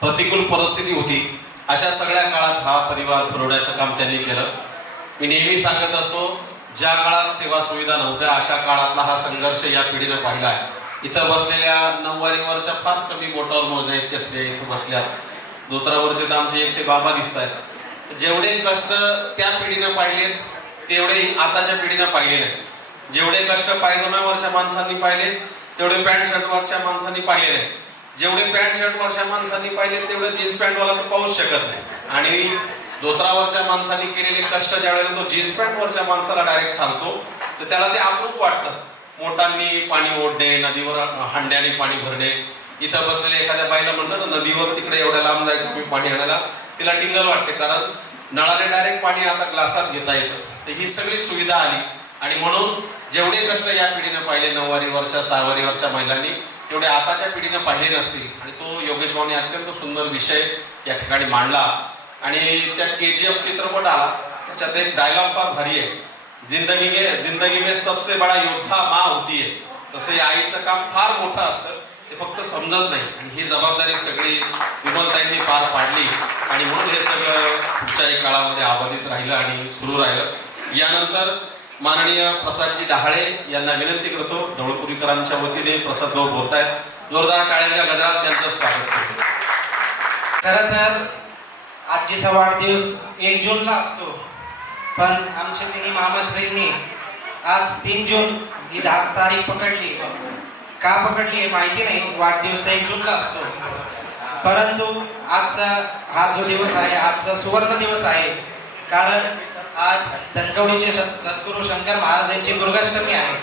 प्रतिकूल परिस्थिती होती. अशा सगळ्या काळात हा परिवार पुरवण्याचं काम त्यांनी केलं. मी नेहमी सांगत असतो, ज्या काळात सेवा सुविधा नव्हत्या अशा काळातला हा संघर्ष या पिढीनं पाहिला आहे. इथं बसलेल्या 9 वारीवरच्या फार कमी बोटावर मोजण्या इतके असले इथं बसल्यात. धोत्रावरचे तर आमचे एकटे बाबा दिसत आहेत. जेवढे कष्ट त्या पिढीनं पाहिलेत तेवढे आताच्या पिढीनं पाहिले नाहीत. जेवढे कष्ट पायजम्यावरच्या माणसांनी पाहिले तेवढे पॅन्ट शर्टवरच्या माणसांनी पाहिले नाहीत. जेवढे पॅन्ट शर्टवरच्या माणसांनी पाहिले तेवढे जीन्स पॅन्टवाला तर पाहूच शकत नाही. आणि धोत्रावरच्या माणसांनी केलेले कष्ट ज्यावेळेला तो जीन्स पॅन्टवरच्या माणसाला डायरेक्ट सांगतो तर त्याला ते अप्रूप वाटतं. मोटांनी पाणी ओढणे, नदीवर हंड्याने पाणी भरणे. इथं बसलेले एखाद्या बाईला म्हणलं ना, नदीवर तिकडे एवढ्या लांब जायचं मी पाणी आणायला, तिला टिंगल वाटते, कारण नळाने डायरेक्ट पाणी आता ग्लासात घेता येतं. तर ही सगळी सुविधा आली. आणि म्हणून जेवढे कष्ट या पिढीनं पाहिले 9 वारीवरच्या 6 वारीवरच्या महिलांनी, तेवढे आताच्या पिढीनं पाहिले नसतील. आणि तो योगेश भाऊने अत्यंत सुंदर विषय या ठिकाणी मांडला. आणि त्या KGF चित्रपट आला, त्याच्यात एक डायलॉग फार भारी आहे, जिंदगी में सबसे बडा योद्धा माँ होती है. तसं या आईचं काम फार मोठं असतं, ते फक्त समजत नाही. आणि ही जबाबदारी सगळी विमलताईंनी पार पाडली. आणि म्हणून हे सगळं पुढच्याही काळामध्ये अबाधित राहिलं आणि सुरू राहिलं. यानंतर माननीय प्रसादजी डहाळे यांना विनंती करतो, ढवळपुरीकरांच्या वतीने प्रसाद भाऊ बोलत आहेत. जोरदार टाळ्यांच्या गजरात त्यांचं स्वागत करतो. खरं तर आजीचा वाढदिवस 1 जूनला असतो, पण आमच्या तिन्ही मामाश्रींनी आज 3 जून ही तारीख पकडली. का पकडली हे माहिती नाही, वाढदिवस 1 जूनला असतो. परंतु आजचा हा जो दिवस आहे, आजचा सुवर्ण दिवस आहे, कारण आज धनकवडीचे सद्गुरू शंकर महाराजांची दुर्गाष्टमी आहे.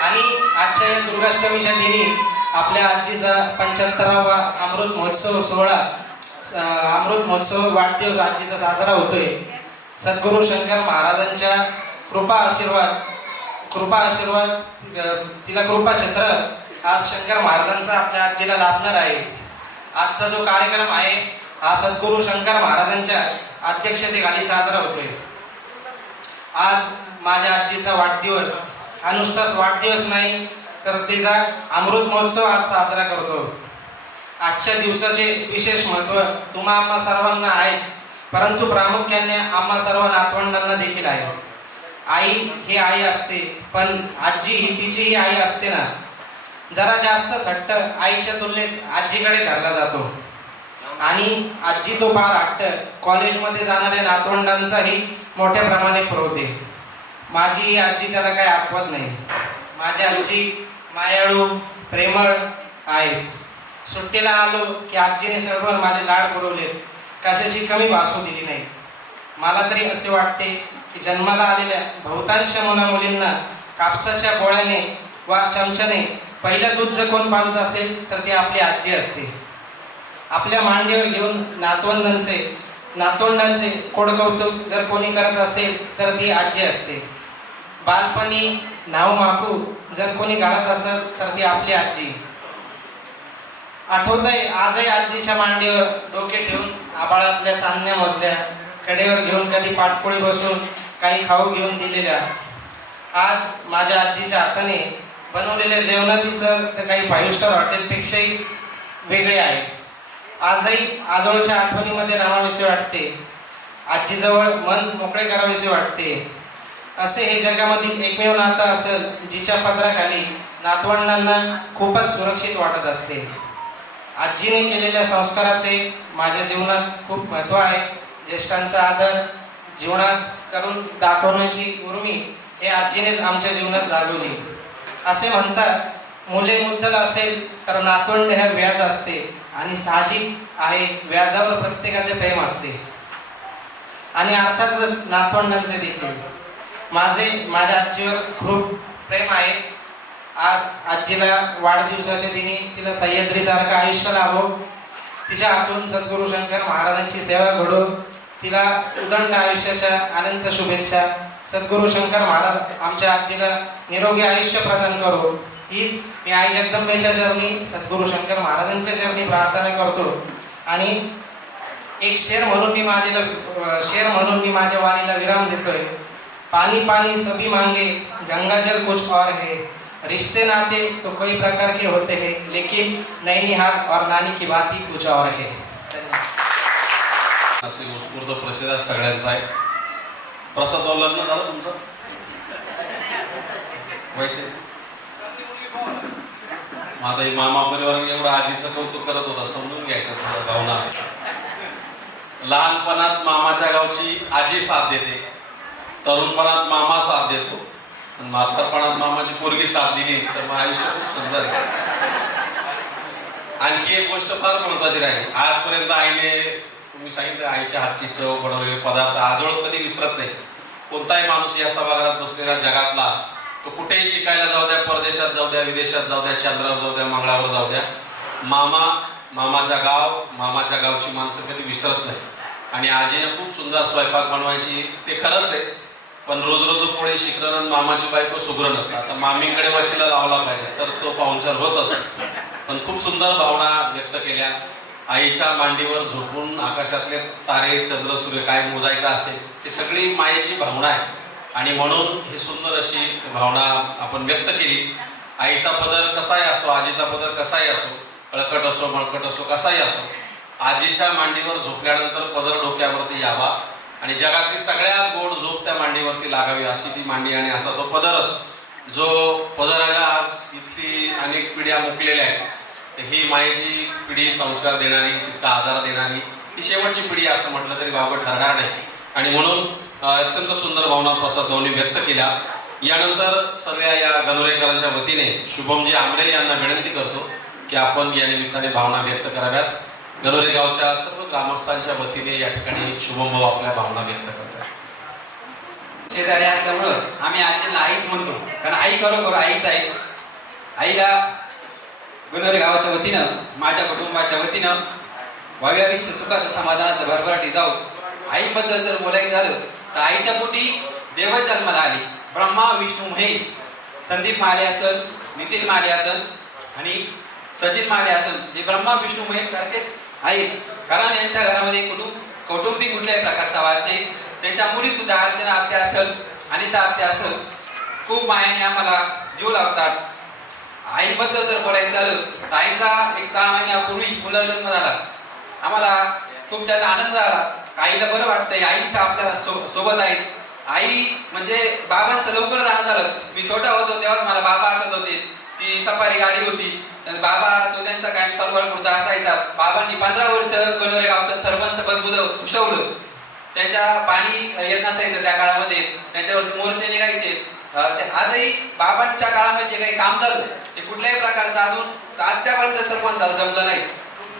आणि आजच्या या दुर्गाष्टमीच्या दिनी आपल्या आजीचा 75वा अमृत महोत्सव सोहळा, अमृत महोत्सव वाढदिवस आजीचा साजरा होतोय. सद्गुरू शंकर महाराजांच्या कृपा आशीर्वाद तिला कृपा छत्र आज शंकर महाराजांचा आपल्या आजीला लाभणार आहे. आजचा जो कार्यक्रम आहे हा सद्गुरू शंकर महाराजांच्या अध्यक्षतेखाली साजरा होतोय. आज माझ्या आजीचा वाढदिवस हा नुसताच वाढदिवस नाही तर तिचा अमृत महोत्सव आज साजरा करतो. आजच्या दिवसाचे विशेष महत्त्व तुम्हा आम्हा सर्वांना आहेच, परंतु प्रामुख्याने आम्हा सर्व नातवंडांना देखील आहे. आई ही आई असते, पण आजी ही तिचीही आई असते ना. जरा जास्तच हट्ट आईच्या तुलनेत आजीकडे धरला जातो आणि आजी तो फार हट्ट कॉलेजमध्ये जाणाऱ्या नातवंडांचाही मोठ्या प्रमाणे पुरवते. माझी ही आजी त्याला काही अपवाद नाही. माझी आजी मायाळू प्रेमळ आहे. सुट्टीला आलो की आजीने सर्व माझे लाड पुरवले, कशाची कमी भासू दिली नाही. मला तरी असे वाटते की जन्माला आलेल्या बहुतांश मुलामुलींना कापसाच्या गोळ्याने वा चमच्याने पहिलं दूध जर कोण पाजत असेल तर ती आपली आजी असते. आपल्या मांडीवर घेऊन नातवंडांचे कोडकौतुक जर कोणी करत असेल तर ती आजी असते. बालपणी नाव माकू जर कोणी गाळत असेल तर ती आपली आजी. आठवतंय आजही आजीच्या मांडीवर डोके ठेवून आबाळातल्या चांदण्या मोजल्या, कडेवर घेऊन कधी पाटपोळी बसून काही खाऊ घेऊन दिलेल्या. आज माझ्या आजीच्या हाताने बनवलेल्या जेवणाची चव तर काही 5 स्टार हॉटेलपेक्षाही वेगळी आहे. आजही आजोळच्या आठवणीमध्ये राहावेसे वाटते. आजीजवळ मन मोकळे करावेसे वाटते. असे हे जगामधील एकमेव नातं असेल जिच्या पदराखाली नातवंडांना खूपच सुरक्षित वाटत असते. आजीने केलेल्या संस्काराचे माझ्या जीवनात खूप महत्त्व आहे. ज्येष्ठांचा आदर जीवनात करून दाखवण्याची उर्मी हे आजीनेच आमच्या जीवनात जागवली. असे म्हणतात मुले मुद्दल असेल तर नातवंड हे व्याज असते आणि साहजिक आहे व्याजावर प्रत्येकाचे प्रेम असते आणि अर्थातच नातवंडांचे देखील. माझ्या आजीवर खूप प्रेम आहे. आज आजीला वाढदिवसाच्या दिनी तिला सह्याद्रीसारखं आयुष्य लाभो, तिच्या हातून सद्गुरू शंकर महाराजांची सेवा घडो, तिला उदंड आयुष्याच्या अनंत शुभेच्छा. सद्गुरू शंकर महाराज आमच्या आजीला निरोगी आयुष्य प्रदान करो हीच मी आई जगदंबेच्या चरणी सद्गुरू शंकर महाराजांच्या चरणी प्रार्थना करतो. आणि एक शेर म्हणून मी माझ्या वाणीला विराम देतोय. पानी पानी सभी मांगे गंगाजल कुछ और है, रिश्ते नाते तो कई प्रकार के होते हैं लेकिन नैनीहाल और नानी की बात ही कुछ और है. उत्स्फूर्त प्रसिद्ध सगळ्यांचा आहे. प्रसाद लग्न झालं तुमचं व्हायचं? माझा मामा परिवार एवढं आजीचं कौतुक करत होता, समजून घ्यायचं तुझं भावना. लहानपणात मामाच्या गावची आजी साथ देते, तरुणपणात मामा साथ देतो, म्हातारपणात मामाची पोरगी साथ दिली तर मग आयुष्य खूप सुंदर आहे. आणखी एक गोष्ट फार महत्वाची राहील. आजपर्यंत आईने तुम्ही सांगितलं आईच्या हातची चव, बनवलेले पदार्थ आजोळ कधी विसरत नाही. कोणताही माणूस या सभागृहात बसलेला जगातला तो कुठेही शिकायला जाऊ द्या, परदेशात जाऊ द्या, विदेशात जाऊ द्या, चंद्रावर जाऊ द्या, मंगळावर जाऊ द्या, मामाच्या गावची माणसं कधी विसरत नाही. आणि आजीने खूप सुंदर स्वयंपाक बनवायची ते खरंच आहे, पण रोज पोळी शिकरणं मामाची बायको सुगरणं. आता मामीकडे वशीला लावला पाहिजे तर तो पाहुणचार होत असतो. पण खूप सुंदर भावना व्यक्त केल्या. आईच्या मांडीवर झोपून आकाशातले तारे चंद्र सूर्य काय मोजायचं असेल ते सगळी मायेची भावना आहे आणि म्हणून ही सुंदर अशी भावना आपण व्यक्त केली. आईचा पदर कसाही असो, आजीचा पदर कसाही असो, कळकट असो मळकट असो, कसाही असो, आजीच्या मांडीवर झोपल्यानंतर पदर डोक्यावरती यावा आणि जगातली सगळ्यात गोड झोप त्या मांडीवरती लागावी अशी ती मांडी आणि असा तो पदर असतो. जो पदराला आज इथली अनेक पिढ्या मुकलेल्या आहेत, ही मायेची पिढी संस्कार देणारी, तितका आधार देणारी ही शेवटची पिढी असं म्हटलं तरी वावगं ठरणार नाही. आणि म्हणून अत्यंत सुंदर भावना प्रसाद भाऊंनी व्यक्त केल्या. यानंतर सगळ्या या गणोरेकरांच्या वतीने शुभमजी आमरे यांना विनंती करतो की आपण या निमित्ताने भावना व्यक्त कराव्यात. गणोरे गावच्या सर्व ग्रामस्थांच्या वतीने या ठिकाणी शुभम भाऊ आपल्या भावना व्यक्त करतात. शेजारी असल्यामुळं आम्ही आजीला आईच म्हणतो, कारण आई खरोखर आईच आहे. आईला गणोरे गावाच्या वतीनं, माझ्या कुटुंबाच्या वतीनं भव्याविष्य सुखाचं समाधानाचं भरभराटी जाऊ. आईबद्दल जर बोलायचं झालं तर आईच्या पोटी देव जन्माला आले. ब्रह्मा विष्णू महेश, संदीप माले असल, नितीन माले असल आणि सचिन माले असल, हे ब्रह्मा विष्णू महेश सारखेच आहेत. कारण यांच्या घरामध्ये कौटुंबिक कुठल्याही प्रकारचा वाद नाही. त्यांच्या मुली सुद्धा अर्चना आत्या असल, अनिता आत्या असल, खूप मायाने आम्हाला जीव लावतात. आईबद्दल जर बोलायचं झालं तर आईचा एक 6 महिन्यापूर्वी पुनर्जन्म झाला. आम्हाला खूप त्याचा आनंद झाला. आईला बरं वाटतंय, आई तर आपल्या सोबत आहेत. आई म्हणजे बाबांचं लवकर जाणं झालं. मी छोटा होतो तेव्हा मला बाबा आठवत होते. ती सफारी गाडी होती, बाबा तो त्यांचा कायम सलवार कुर्ता असायचा. बाबांनी 15 वर्ष कनोरे गावचं सरपंच पद भूषवलं. त्यांच्या पाणी येत नसायचं त्या काळामध्ये, त्यांच्यावरती मोर्चे निघायचे. आजही बाबांच्या काळामध्ये जे काही काम झालं ते कुठल्याही प्रकारचं अजून आत्यापर्यंत सरपंचाला जमलं नाही.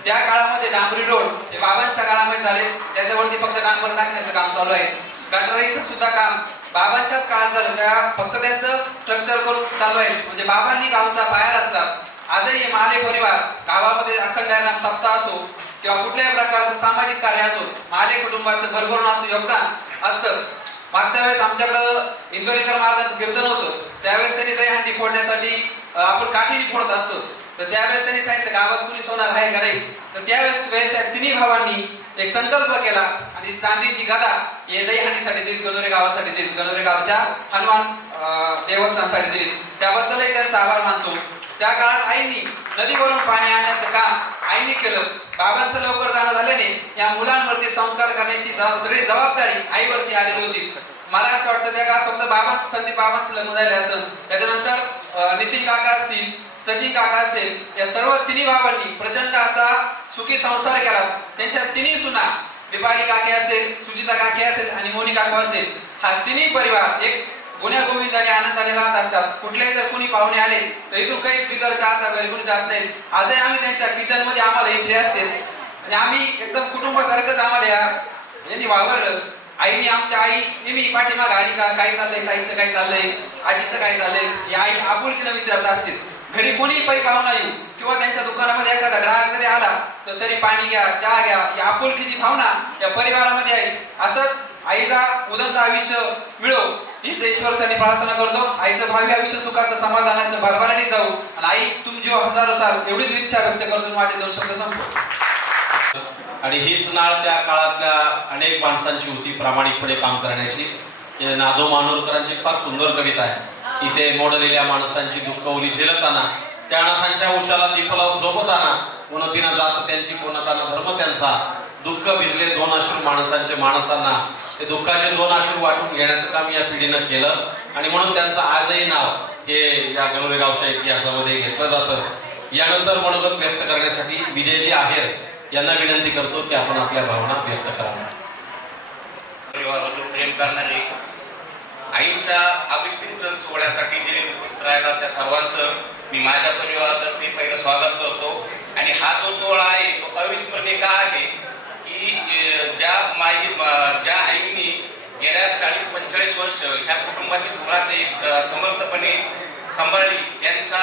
त्या काळामध्ये डांबरी रोड हे बाबांच्या काळामध्ये झाले, त्याच्यावरती फक्त डांबर टाकण्याचं काम चालू आहे. गटारीचं सुद्धा काम बाबांच्याच काळात झालं, त्या फक्त त्यांचं स्ट्रक्चर करून चालू आहे. म्हणजे बाबांनी गावचा पाया रचला. आजही माले परिवार गावामध्ये अखंड हरिनाम सप्ताह असो किंवा कुठल्याही प्रकारचं सामाजिक कार्य असो, माले कुटुंबाचं भरभरून असं योगदान असतं. मागच्या वेळेस आमच्याकडं इंदोरीकर महाराजांचं कीर्तन होतं. त्यावेळेस त्यांनी दहीहंडी फोडण्यासाठी आपण काठीने फोडत असतो. तर त्यावेळेस त्यांनी सांगितलं गावात कुणी सोनार आहे का नाही. तर त्यावेळेस तिन्ही भावांनी एक संकल्प केला आणि चांदीची गदा हे दहीहंडीसाठी दिली, गणोरे गावासाठी दिली, गणोरे गावच्या हनुमान देवस्थानासाठी दिली. त्याबद्दलही त्यांचा आभार मानतो. त्या काळात आईंनी नदीवरून पाणी आणण्याचं काम आईंनी केलं. बाबांचं लवकर जाणं झाल्याने या मुलांवरती संस्कार करण्याची सगळी जबाबदारी आईवरती आलेली होती. मला असं वाटतं त्या काळात फक्त संदीप बाबांचं लग्न झालं असं. त्याच्यानंतर नितीन काका असतील, सचिन काका असेल, या सर्व तिन्ही भावांनी प्रचंड असा सुखी संसार केला. त्यांच्या तिन्ही सुना दीपाली काके असेल, सुजिता काके असेल आणि मोनी काका असेल, हा तिन्ही परिवार एक गुण्यागोविंदाने आनंदाने राहत असतात. कुठलेही जर कोणी पाहुणे आले तर इथून काही बिगर चहाचा घरी कोणी जात नाहीत. आजही आम्ही त्यांच्या किचन मध्ये आम्हाला एंट्री असते आणि आम्ही एकदम कुटुंबासारखंच आम्हाला यांनी वावरलं. आईने आमच्या आई नेहमी पाठीमाग आली का काय चाललंय, ताईचं काय चाललंय, आजीचं काय चाललंय, ही आई आपुलकीनं विचारत असते. घरी कोणी पाहुणा येऊ किंवा त्यांच्या दुकानामध्ये एखादा ग्राहक जरी आला तर तरी पाणी घ्या, चहा घ्या, ही आपुलकीची भावना या परिवारामध्ये आहे. असंच आईला उदंड आयुष्य मिळो हीच ईश्वराने प्रार्थना करतो. आईचं भावी आयुष्य सुखाचं समाधानाचं भरभराटीत जाऊ आणि आई तुम जीव हजारो साल एवढीच इच्छा व्यक्त करतो. माझे 2 शब्द संपतो. आणि हीच नाळ त्या काळातल्या अनेक माणसांची होती प्रामाणिकपणे काम करण्याची. नादो मानोरकरांची फार सुंदर कविता आहे. इथे मोडलेल्या माणसांची दुःख ओली झेलताना, त्या अनाथांच्या उशाला दीपलाव झोपताना, उन्नतीनं जात त्यांची कोणताना धर्म त्यांचा, दुःख भिजले 2 अश्रू माणसांचे माणसांना, ते दुःखाचे 2 अश्रू वाटून घेण्याचं काम या पिढीनं केलं. आणि म्हणून त्यांचं आजही नाव हे या गणोरे गावच्या इतिहासामध्ये घेतलं जातं. यानंतर मनोगत व्यक्त करण्यासाठी विजयजी आहेर यांना विनंती करतो की आपण आपल्या भावना व्यक्त कराव्या. परिवारावर प्रेम करणारे आईच्या अभिषेक सोहळ्यासाठी जे उपस्थित राहिला त्या सर्वांचं मी माझ्या परिवारातर्फे पहिलं स्वागत करतो. आणि हा जो सोहळा आहे तो अविस्मरणीय का आहे की ज्या आईंनी गेल्या 40-45 वर्ष ह्या कुटुंबाची धुरा ते समर्थपणे सांभाळली, त्यांचा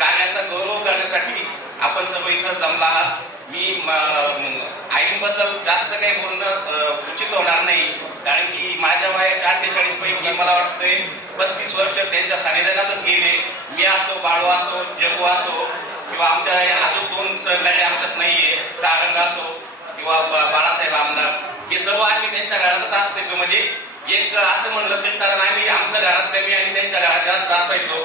कार्याचा गौरव करण्यासाठी आपण सर्व इथं जमला आहात. मी आईंबद्दल जास्त काही बोलणं उचित होणार नाही, कारण की माझ्या वयाच्या 48 पैकी मला वाटतंय 35 वर्ष त्यांच्या सानिध्यातच गेले. मी असो, बाळू असो, जगू असो किंवा आमच्या अजून 2 सहकारी आमच्यात नाहीये, सारंग असो किंवा बाळासाहेब आमदार, हे सर्व आम्ही त्यांच्या घरातच असतो. म्हणजे एक असं म्हणलं तरी कारण आम्ही आमच्या घरात कमी आणि त्यांच्या घरात जास्त असायचो.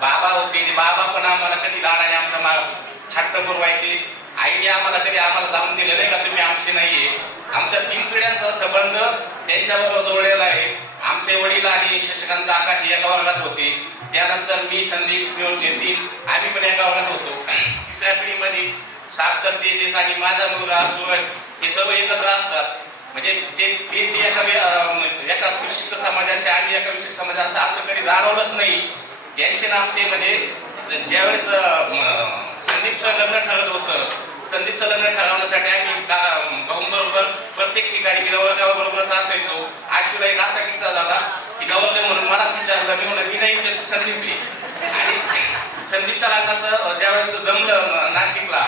बाबा होते, बाबा पण आम्हाला कधी लाडाने आमचा हट्ट पुरवायचे. आईने आम्हाला जाऊन दिलं नाही का तुम्ही आमचे नाहीये. आमच्या 3 पिढ्यांचा संबंध त्यांच्याबरोबर जोडलेला आहे. आमचे वडील आणि शशिकांत आकाश एका वर्गात होते, त्यानंतर मी, संदीप, नितीन आम्ही पण एका वर्गात होतो. 3ऱ्या पिढीमध्ये साप्तर तेजेस आणि माझा मुलगा सुवर्ण हे सर्व एकत्र असतात. म्हणजे ते एका विशिष्ट समाजाचे आणि एका विशिष्ट समाजाचं असं कधी जाणवलंच नाही. त्यांचे नामचे म्हणजे ज्यावेळेस संदीपचं लग्न ठरत होतं, संदीपचं लग्न ठरवण्यासाठी आम्ही भाऊंबरोबर प्रत्येक ठिकाणी नवरदेवाबरोबरच असायचो. आशीला एक असा किस्सा झाला की नवरदेव म्हणून मलाच विचारलं, मी म्हणलं मी नाही संदीप. आणि संदीपच्या लग्नाचं ज्यावेळेस जमलं नाशिकला,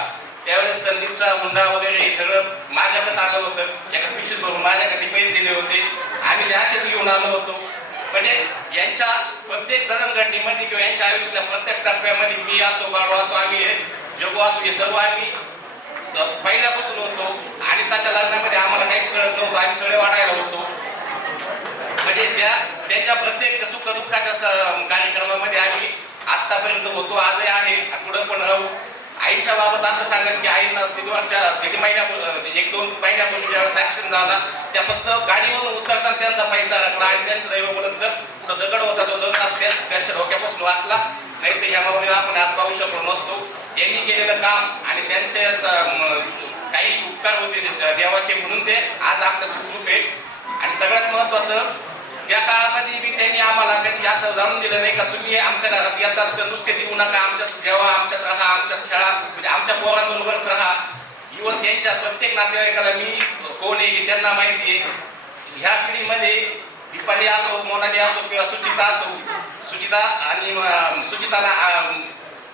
त्यावेळेस संदीपचा हुंडा वगैरे हे सगळं माझ्याकडेच आलं होतं. एका पिशवीत भरून माझ्याकडे पैसे दिले होते. आम्ही ते असेच घेऊन आलो होतो. म्हणजे यांच्या प्रत्येक जडणघडणीमध्ये किंवा यांच्या आयुष्याच्या प्रत्येक टप्प्यामध्ये मी असो, बाळू असो, आम्ही जगू असो, हे सर्व आम्ही पहिल्यापासून होतो. आणि त्याच्या लग्नामध्ये आम्हाला काहीच कळत नव्हतं, आम्ही सगळे वाढायला होतो. म्हणजे त्यांच्या प्रत्येक सुखदुःखाच्या कार्यक्रमामध्ये आम्ही आतापर्यंत होतो, आजही आहे, पुढे पण राहू. आईच्या बाबत असं सांगेन की आईनं 1-2 महिन्यापूर्वी ज्यावेळेस ॲक्सिडेंट झाला, त्या फक्त गाडीवरून उतरताना त्यांचा पैसा लागला आणि त्यांचं दैवापर्यंत पुढं दगड होता, तो दगड त्यांच्या डोक्यापासून वाचला. नाही तर या माऊलीला आपण आज पाहू शकलो नसतो. त्यांनी केलेलं काम आणि त्यांचे काही उपकार होते देवाचे, म्हणून ते आज आपलं सुखरूप आहे. आणि सगळ्यात महत्त्वाचं, या काळामध्ये मी त्यांनी आम्हाला कधी असं जाणून दिलं नाही का तुम्ही आमच्या घरात येतात तर नुसते येऊ नका, आमच्यात जेवा, आमच्यात राहा, आमच्यात खेळा, म्हणजे आमच्या पोरांबरोबरच राहा. इव्हन त्यांच्या प्रत्येक नातेवाईकाला मी कोण आहे हे त्यांना माहिती आहे. ह्या पिढीमध्ये दीपाली असो, मोनाली असो किंवा सुचिता असो, सुचिताला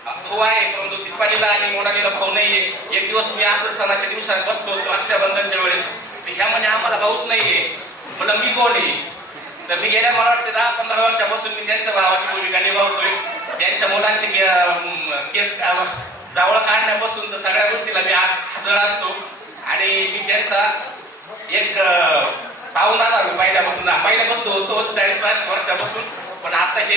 भाऊ आहे, परंतु दीपालीला आणि मोनालीला भाऊ नाहीये. एक दिवस मी असं सणाच्या दिवसात बसलो होतो रक्षाबंधनच्या वेळेस, तर ह्या म्हणे आम्हाला भाऊच नाहीये. म्हणलं मी कोण आहे? तर मी गेल्या मला वाटते 10-15 वर्षापासून मी त्यांच्या भावाची भूमिका निभावतोय. त्यांच्या मुलांचे केस जावळ काढण्यापासून तर सगळ्या गोष्टीला मी आज हजर असतो. आणि मी त्यांचा एक पाहुणा झालो पहिल्यापासून होतो 40 वर्षापासून. पण आता हे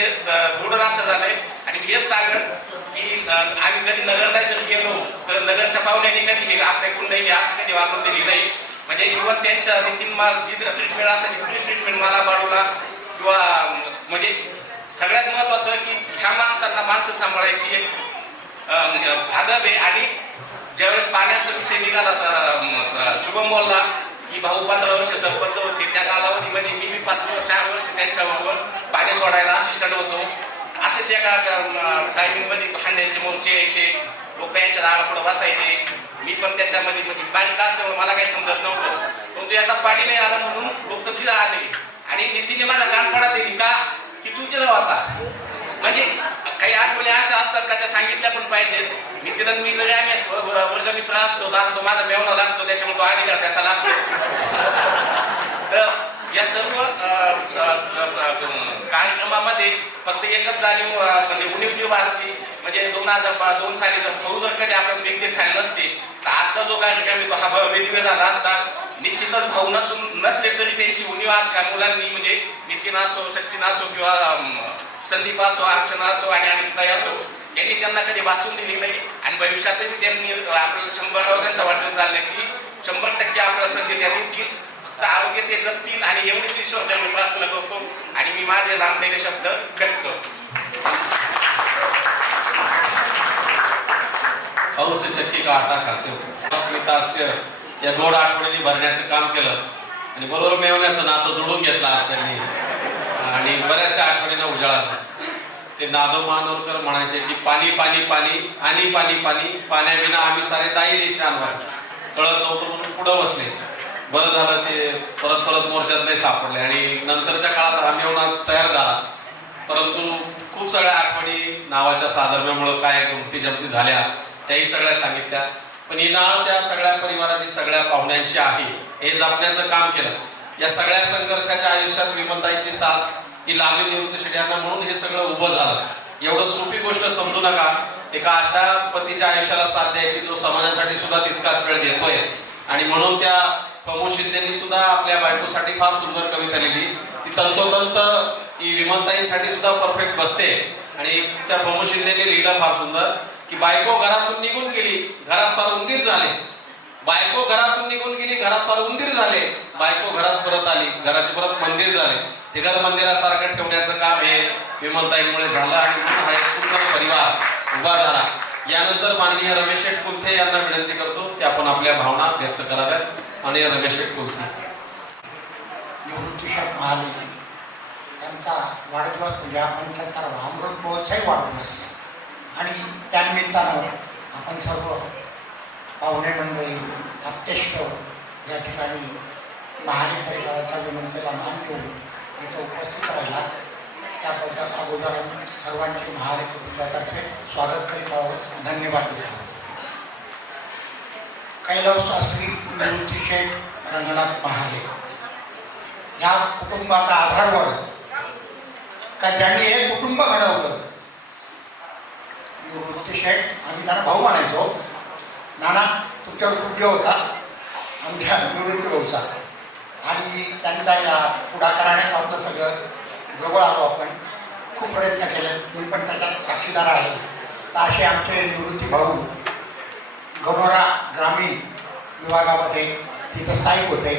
थोडं नातं झालंय. आणि मी हेच सांगेन की आम्ही कधी नगरला जर गेलो तर नगरच्या पाहुण्याने कधी हे आपल्याकडून नाही असं कधी वापरून दिली नाही. म्हणजे इव्हन त्यांच्या जी ट्रीटमेंट असेल ट्रीटमेंट मला बाळूला किंवा म्हणजे सगळ्यात महत्त्वाचं की ह्या माणसांना माणसं सांभाळायची एक आदब आहे. आणि ज्यावेळेस पाण्याचा विषय निघाला शुभम बोलला की भाऊ 15 वर्ष सरपंच होते, त्या कालावधीमध्ये मी 4 वर्ष त्यांच्याबरोबर पाणी सोडायला असिस्टंट होतो. असेच एका टायमिंगमध्ये भांड्यांचे मोर्चे यायचे, लोक यांच्या दारापुढं बसायचे, मी पण त्याच्यामध्ये म्हणजे पाणी का असल्यामुळे मला काही समजत नव्हतं. परंतु आता पाणी नाही आलं म्हणून लोक तिथं आले आणि नीतीने माझ्या कानपडात दिली का की तू तिथं होता. म्हणजे काही आठवणी अशा असतात का त्या सांगितल्या पण पाहिजेत. नितीन मी जरी आम्ही वर्गमित्र असतो तर माझा मेवणा लागतो, त्याच्यामुळे तो अधिकार त्याचा लागतो. तर या सर्व कार्यक्रमामध्ये फक्त एकच जाणीव म्हणजे उणीव असते, म्हणजे 2002 साली जर भाऊ जर कधी आपण व्यक्ती झाले नसते तर आजचा जो कार्यक्रम हा वेगवेगळा झाला असता. निश्चितच भाऊ नसले तरी त्यांची उणीव आज त्या मुलांनी म्हणजे नितीन असो, सचिन असो किंवा संदीप असो, अर्चना असो आणि अनिताई असो यांनी त्यांना कधी भासून दिली नाही. आणि भविष्यातही त्यांनी आपल्याला 100 त्यांचा वाटत घालण्याची 100% आपल्याला संधी त्या देतील. फक्त आरोग्य ते जगतील आणि एवढीच ईश्वर मी प्रार्थना करतो आणि मी माझे रामलेले शब्द व्यक्त करतो. औसे चक्की का आटा खाते हो अस्मितास्य या गोड आठवणीने भरण्याचं काम केलं आणि बरोबर मेवण्याचं नातं जोडून घेतलं आज त्यांनी आणि बऱ्याचशा आठवणींना उजाळा. ते नादो मानोरकर म्हणायचे की पाणी पाणी पाणी आणि पाणी पाणी पाण्याविना आम्ही सारे दाई देशांवर कळत नव्हतं म्हणून पुढं बसले. बरं झालं ते परत मोर्चात नाही सापडले आणि नंतरच्या काळात हा मेवणा तयार झाला. परंतु खूप सगळ्या आठवणी नावाच्या साधर्म्यामुळं काय गमती जमती झाल्या त्याही सगळ्या सांगितल्या. पण ही नाळ त्या सगळ्या परिवाराची सगळ्या पाहुण्यांची आहे हे जपण्याचं काम केलं. या सगळ्या संघर्षाच्या आयुष्यात विमलताईंची साथ ही लागली निवृत्त शेड्यांना म्हणून हे सगळं उभं झालं. एवढं सोपी गोष्ट समजू नका. एका अशा पतीच्या आयुष्याला साथ द्यायची जो समाजासाठी सुद्धा तितकाच वेळ देतोय. आणि म्हणून त्या प्रमोद शिंदेनी सुद्धा आपल्या बायकोसाठी फार सुंदर कविता लिहिली. ती तंतोतंत ही विमलताईंसाठी सुद्धा परफेक्ट बसते. आणि त्या प्रमोद शिंदेनी लिहिलं फार सुंदर की बायको घरातून निघून गेली, घरात फार उंदीर झाले. बायको घरातून निघून गेली, घरात फार उंदीर झाले. बायको घरात परत आली, घराचे परत मंदिर झाले. ते घर मंदिरासारखं ठेवण्याचं काम हे विमलताईंमुळे झालं आणि म्हणून हा एक सुंदर परिवार उभा झाला. यानंतर माननीय रमेश शेठ कुलथे यांना विनंती करतो की आपण आपल्या भावना व्यक्त कराव्यात. आणि रमेश शेठ कुलथे निवृत्तीशेठ महाले यांचा वाढदिवस म्हणजे आपण त्यांचा अमृत महोत्सवी वाढदिवस आणि त्यानिमित्तानं आपण सर्व पाहुणे मंडळी आप्तेष्ट या ठिकाणी महाले परिवाराच्या विनंतीला मान देऊन इथं उपस्थित राहिला. त्याबद्दल अगोदर सर्वांचे महाले कुटुंबातर्फे स्वागत करीत आहोत, धन्यवाद देत आहोत. कैलासवासी निवृत्तीशेठ रंगनाथ महाले या कुटुंबाचा आधारवर का ज्यांनी हे कुटुंब घडवलं. निवृत्ती शेठ, आम्ही त्यांना भाऊ म्हणायचो. नाना तुमच्यावर खूप जीव होता आमच्या निवृत्ती भाऊचा, आणि त्यांच्या या पुढाकाराने आपलं सगळं जवळ आलो आपण. खूप प्रयत्न केले, मी पण त्याच्यात साक्षीदार आहे. तर असे आमचे निवृत्ती भाऊ गणोरा ग्रामीण विभागामध्ये तिथं स्थायिक होते,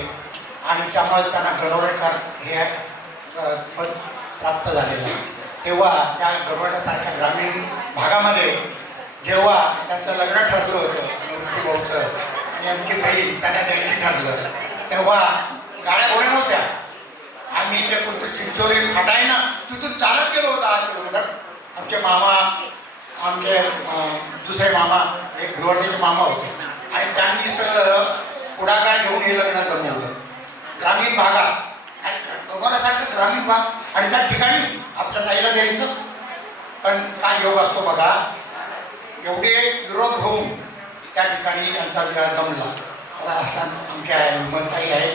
आणि त्यामुळे त्यांना गणोरेकर हे पद प्राप्त झालेलं आहे. तेव्हा त्या गणोऱ्यासारख्या ग्रामीण भागामध्ये जेव्हा त्यांचं लग्न ठरलं होतं निवृत्ती भाऊचं, आणि आमची बहीण त्यांना द्यायची ठरलं, तेव्हा गाड्या घोड्या नव्हत्या. आम्ही ते पुढचं चिंचोली फाटाय ना तिथून चालत गेलो होतो 8 किलोमीटर. आमचे मामा, आमचे दुसरे मामा, एक भिवंडीचे मामा होते, आणि त्यांनी सगळं पुढाकार घेऊन हे लग्न जमवलं. ग्रामीण भागात गगनासारखं ग्रामीण भाग, आणि त्या ठिकाणी आपल्या ताईला द्यायचं. पण काय योग असतो बघा, एवढे विरोध होऊन त्या ठिकाणी यांचा विवाह जमला. आमच्या विमलताई आहे,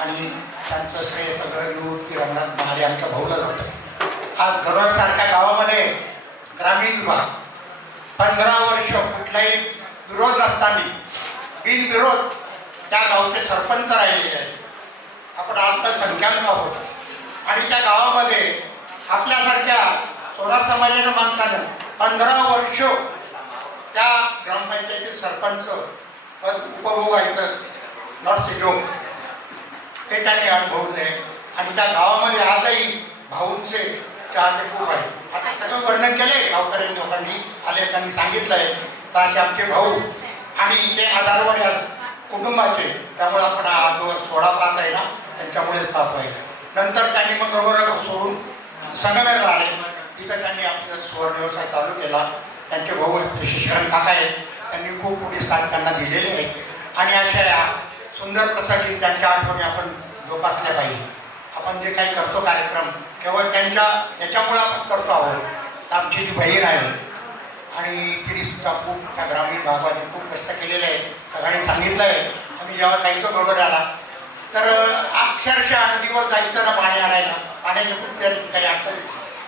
आणि त्यांचं श्रेय सगळं निवृत्ती रमणाथ महाले आमच्या भाऊला जातं. आज गणोरसारख्या गावामध्ये ग्रामीण विभाग 15 वर्ष कुठलाही विरोध नसताना बिनविरोध त्या गावचे सरपंच राहिलेले आहेत. आपण आता संख्याक आहोत, आणि त्या गावामध्ये आपल्यासारख्या सोनार समाजाच्या माणसानं 15 वर्ष त्या ग्रामपंचायतीत सरपंच पद उपभोगायचं नॉट ए जोक, ते त्यांनी अनुभवलं आहे. आणि त्या गावामध्ये आजही भाऊंचे चाहते खूप आहे. आता सगळं वर्णन केलंय गावकरी लोकांनी, आले त्यांनी सांगितलं आहे. तर असे आमचे भाऊ, आणि ते आधारवाड्या कुटुंबाचे, त्यामुळे आपण हा जो सोहळा पाहत आहे ना त्यांच्यामुळेच पाहतो आहे. नंतर त्यांनी मग गणोरा सोडून संगमेरला आले, तिथं त्यांनी आपला सुवर्ण व्यवसाय चालू केला. त्यांचे भाऊ शिशरण काका आहेत, त्यांनी खूप मोठी स्थान त्यांना दिलेले आहे. आणि अशा या सुंदर प्रसंगी त्यांच्या आठवणी आपण जोपासल्या पाहिजे. आपण जे काही करतो कार्यक्रम केवळ त्यांच्या याच्यामुळे आपण करतो आहोत. तर आमची जी बहीण आहे, आणि तिनेसुद्धा खूप त्या ग्रामीण भागात खूप कष्ट केलेले आहेत. सगळ्यांनी सांगितलं आहे, आम्ही जेव्हा जायचो गणोऱ्याला तर अक्षरशः नदीवर जायचं ना पाणी आणायला, पाण्याचे खूप त्या ठिकाणी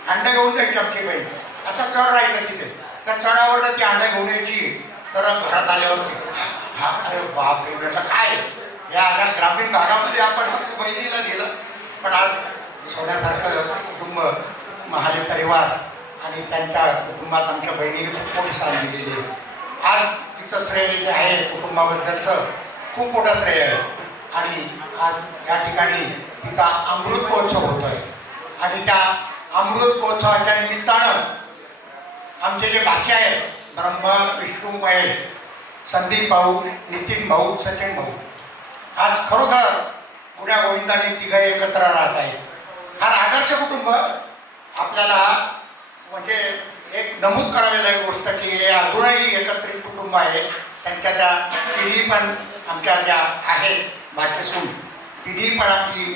अंडं घेऊन जायची आमची बहीण. असा चढ राहायचा तिथे, त्या चढावरनं ती अंडं घेऊन यायची. तर घरात आल्यावरती हा अरे बापरे, म्हटलं काय या ग्रामीण भागामध्ये आपण आपल्या बहिणीला दिलं. पण आज सोन्यासारखं कुटुंब, महाले परिवार, आणि त्यांच्या कुटुंबात आमच्या बहिणीने खूप मोठी साथ दिलेली आहे. आज तिचं श्रेय जे आहे कुटुंबाबद्दलचं खूप मोठं श्रेय आहे. आणि आज या ठिकाणी तिचा अमृत महोत्सव होतो आहे, आणि त्या अमृत महोत्सवाच्या निमित्तानं आमचे जे भाषे आहेत ब्रह्म, विष्णू, महेश, संदीप भाऊ, नितीन भाऊ, सचिन भाऊ, आज खरोखर गुण्या गोविंदाने तिघं एकत्र राहत आहेत. हा आदर्श कुटुंब आपल्याला म्हणजे एक नमूद करावेला एक गोष्ट की हे अजूनही एकत्रित कुटुंब आहे. त्यांच्या त्या तिन्ही पण आमच्या ज्या आहेत भाषेसून, तिन्ही पण आपली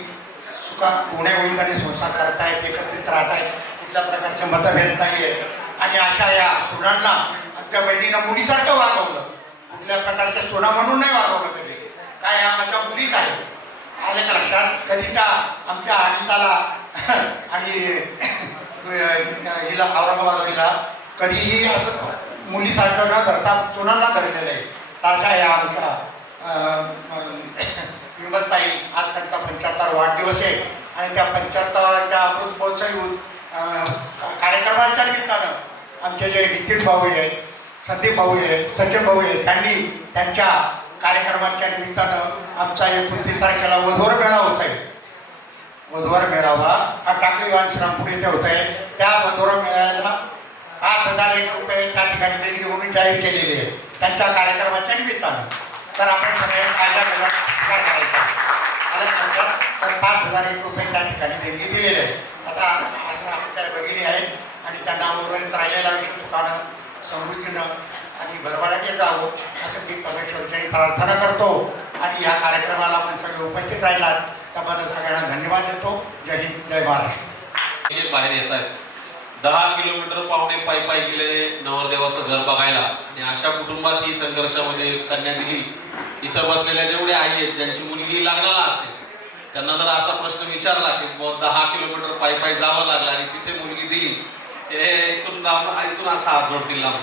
सुखा गुण्या गोविंदाने संसार करत आहेत, एकत्रित राहत आहेत, कुठल्या प्रकारचे मतभेद नाही आहेत. आणि अशा या सुनांना आमच्या बहिणीनं मुलीसारखं वागवलं, कुठल्या प्रकारच्या सोना म्हणून नाही वागवलं कधी. काय ह्या माझ्या मुलीच आहे, आलं का लक्षात. कधी त्या आमच्या अनिताला आणि हिला औरंगाबादला कधीही असं मुलीसारखं न धरता सोनांना धरलेलं आहे. अशा या आमच्या विमलताई, आज त्यांचा 75 वाढदिवस आहे, आणि त्या 75च्या अमृत महोत्सवी कार्यक्रमाच्या निमित्तानं आमचे जे नितीन भाऊ आहेत, संदीप भाऊ आहेत, सचिन भाऊ आहेत, त्यांनी त्यांच्या कार्यक्रमाच्या निमित्तानं आमचा 29 तारखेला वधूवर मेळावा होत आहे. वधूवर मेळावा हा टाकळी वानश्रामपूर इथे होत आहे. त्या वधूवर मेळाव्याला 5,001 रुपये त्या ठिकाणी देणगी म्हणून जाहीर केलेली आहे त्यांच्या कार्यक्रमाच्या निमित्तानं. तर आपण सगळे कायदा काय करायचा आलं तर 5,001 रुपये त्या ठिकाणी देणगी दिलेले आहे. आता आमच्या भगिनी आहेत, आणि त्यांना उर्वरित राहिलेला सुखानं, समृद्धीनं आणि भरभराटी जावं असं मी परमेश्वरची प्रार्थना करतो. आणि या कार्यक्रमाला आपण सगळे उपस्थित राहिलात त्याबद्दल सगळ्यांना धन्यवाद देतो. जय हिंद, जय महाराष्ट्र. बाहेर येत आहेत 10 किलोमीटर पावणे पायी गेलेले नवरदेवाचं घर बघायला, आणि अशा कुटुंबात ही संघर्षामध्ये कन्या दिली. इथं बसलेल्या जेवढे आहेत ज्यांची मुलगी लग्नाला असेल त्यांना जर असा प्रश्न विचारला की 10 किलोमीटर पायी पायी जावं लागलं आणि तिथे मुलगी दिली, इथून असा हात जोडतील लांब.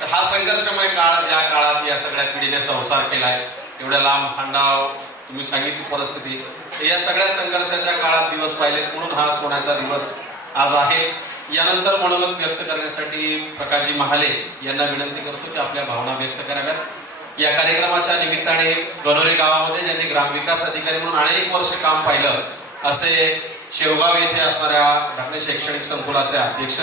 तर हा संघर्षमय काळ, ज्या काळात या सगळ्या पिढीने संसार केलाय, एवढ्या लांब खंडाव तुम्ही सांगितली परिस्थिती, या सगळ्या संघर्षाच्या काळात दिवस पाहिलेत, म्हणून हा सोन्याचा दिवस आज आहे. यानंतर मनोगत व्यक्त करण्यासाठी प्रकाशजी महाले यांना विनंती करतो की आपल्या भावना व्यक्त कराव्यात. या कार्यक्रमाच्या निमित्ताने गणोरे गावामध्ये ज्यांनी ग्रामविकास अधिकारी म्हणून अनेक वर्ष काम पाहिलं असे शेवगाव येथे असणाऱ्या ढाकणे शैक्षणिक संकुलाचे अध्यक्ष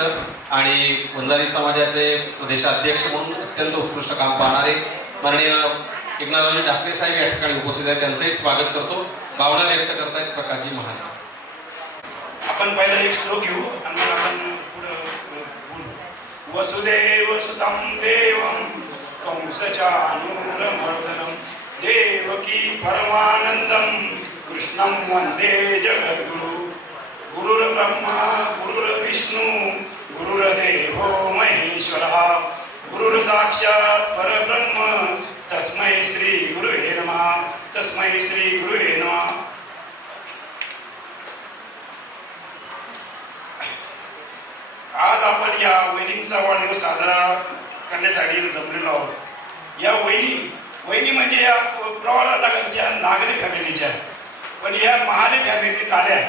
आणि वंजारी समाजाचे प्रदेशाध्यक्ष म्हणून अत्यंत उत्कृष्ट काम पाहणारे माननीय एकनाथरावजी ढाकणे साहेब या ठिकाणी उपस्थित आहेत. त्यांचंही स्वागत करतो. भावना व्यक्त करतायत प्रकाशजी महाले. आपण पहिला एक श्लोक घेऊ आणि मग आपण पुढे बोलू. वसुदेव सुतं देवं कंसचानूरमर्दनं देवकी परमानंदं कृष्णं वंदे जगद्गुरु. गुरुर्ब्रह्मा गुरुर्विष्णू गुरुर्देवो महेश्वरः गुरुर्साक्षात् परब्रह्म तस्मै श्री गुरुवे नमः. तस्मै श्री गुरुवे नमः. आज आपण या वहिनींचा वाढदिवस साजरा करण्यासाठी जमलेलो आहोत. या वहिनी म्हणजे या प्रवारानगरच्या नागरी फॅमिलीच्या, पण या महाले फॅमिलीत आल्या.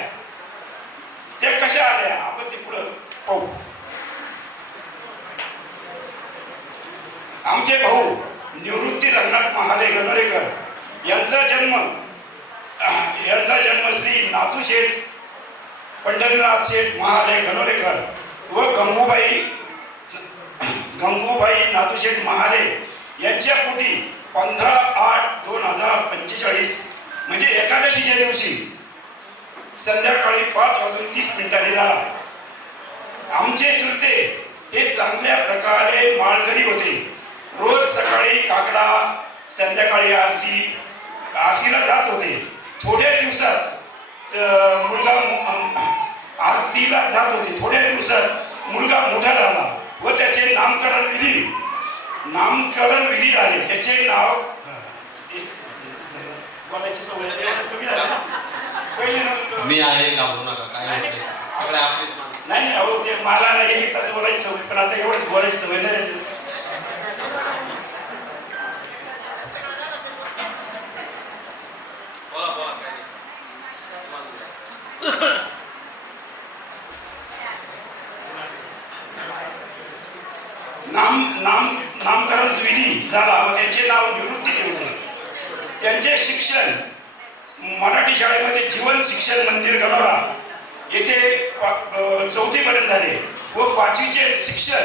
त्या कशा आल्या आपण ते पुढं पाहू. आमचे भाऊ निवृत्ती रंगनाथ महाले गणोरेकर यांचा जन्म श्री नाथूशेठ पंढरीनाथ शेठ महाले गणोरेकर व गंगूबाई नाथूशेठ महाले यांच्या पोटी 15/8/2045 म्हणजे एकादशीच्या दिवशी संध्याकाळी 5:30 झाला. आमचे चुलते हे चांगल्या प्रकारे माळकरी होते. रोज सकाळी काकडा, संध्याकाळी आरतीला जात होते. थोड्या दिवसात मुलगा आरतीला जात होते. थोड्या दिवसात मुलगा मोठा झाला व त्याचे नामकरण विधी झाले. त्याचे नाव मी आहे घाबरू नका, काय सगळे आपलेच माणसं. नाही अहो ते मला नाही एक तास बोलायची सवय, पण आता एवढंच बोलायची सवय नाही. नामकरण विधी झाला व त्यांचे नाव निवृत्ती ठेवले. त्यांचे शिक्षण मराठी शाळेमध्ये जीवन शिक्षण मंदिर गणोरा येथे 4थी पर्यंत झाले व 5वीचे शिक्षण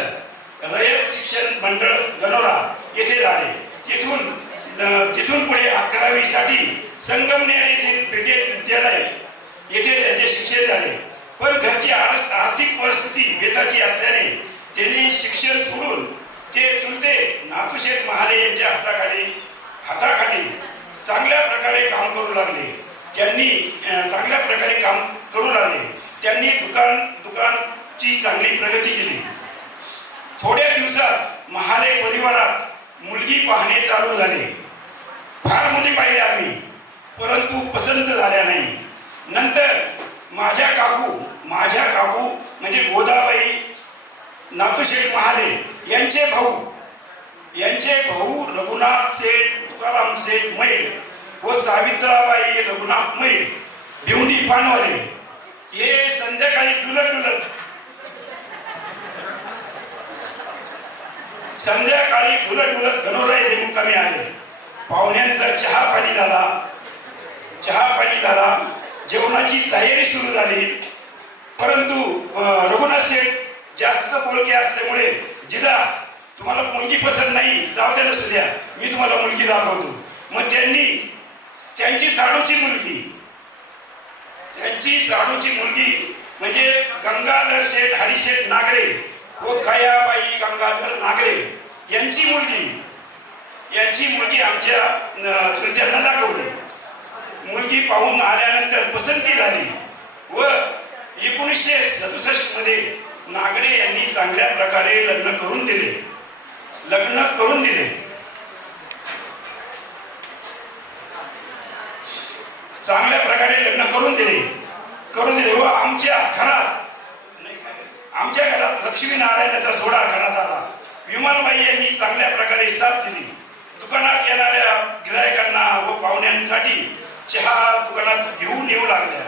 रयत शिक्षण मंडळ गणोरा येथे झाले. तिथून पुढे 11वी साठी संगमनेर येथे पेटे विद्यालय येथे त्यांचे शिक्षण झाले. पण घरची आर्थिक परिस्थिती बेताची असल्याने त्यांनी शिक्षण सोडून ते चुलते नाथूशेठ महाले यांच्या हाताखाली चांगल्या प्रकारे काम करू लागले. त्यांनी दुकानची चांगली प्रगती केली. थोड्या दिवसात महाले परिवारात मुलगी पाहणे चालू झाले. फार मुली पाहिल्या आम्ही, परंतु पसंत झाल्या नाही. नंतर माझ्या काकू म्हणजे गोदाबाई नाथूशेठ महाले यांचे भाऊ रघुनाथ सेठ तुकाराम सेठ मैल व सावित्राबाई रघुनाथ मैल भिवंडी पानवाले हे संध्याकाळी डुलत गणोरा येथे मुक्कामी आले. पाहुण्यांचा चहा पाणी झाला. जेवणाची तयारी सुरू झाली. परंतु रघुनाथ सेठ जास्त बोलके असल्यामुळे, जिजा तुम्हाला मुलगी पसंत नाही, जाऊ द्या नसू द्या, मी तुम्हाला मुलगी दाखवतो. मग त्यांची साडूची मुलगी म्हणजे गंगाधर शेठ हरिशेठ नागरे व गयाबाई गंगाधर नागरे यांची मुलगी आमच्या चुलत्यांना दाखवली. मुलगी पाहून आल्यानंतर पसंती झाली व 1967 मध्ये नागरे यांनी चांगल्या प्रकारे लग्न करून दिले. चांगल्या प्रकारे लग्न करून दिले व आमच्या घरात लक्ष्मीनारायणाचा जोडा घरात आला. विमलबाई यांनी चांगल्या प्रकारे साथ दिली. दुकानात येणाऱ्या गिरायकांना व पाहुण्यांसाठी चहा दुकानात घेऊन येऊ लागल्या.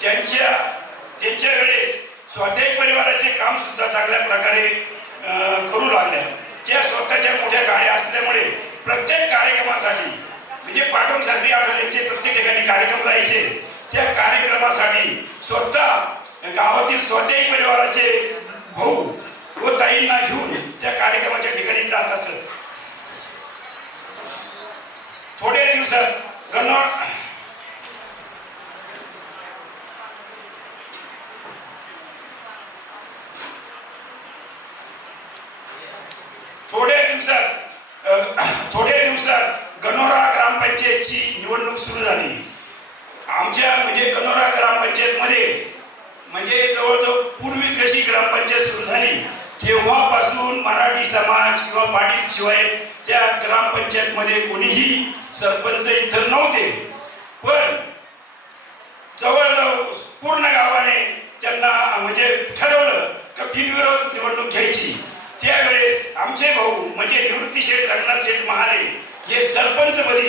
त्यांच्या वेळेस स्वाध्यायी परिवाराचे काम सुद्धा चांगल्या प्रकारे करू लागल्या. त्या स्वतःच्या मोठ्या गाड्या असल्यामुळे प्रत्येक कार्यक्रमासाठी म्हणजे पाटण सारखी आठवड्यांचे प्रत्येक ठिकाणी कार्यक्रम राहायचे. त्या कार्यक्रमासाठी स्वतः गावातील स्वाध्यायी परिवाराचे भाऊ व ताईंना घेऊन त्या कार्यक्रमाच्या ठिकाणी जात असत. थोड्या दिवसात गणोरा ग्रामपंचायतची निवडणूक सुरू झाली. आमच्या म्हणजे गणोरा ग्रामपंचायत मध्ये म्हणजे जवळजवळ पूर्वी जशी ग्रामपंचायत सुरू झाली तेव्हापासून मराठी समाज किंवा पाटील शिवाय त्या ग्रामपंचायत मध्ये कोणीही सरपंच इतर नव्हते. पण जवळजवळ पूर्ण गावाने त्यांना म्हणजे ठरवलं की बिनविरोध निवडणूक घ्यायची. त्यावेळेस आमचे भाऊ म्हणजे निवृत्ती शेठ रंगनाथ शेठ महाले हे सरपंचपदी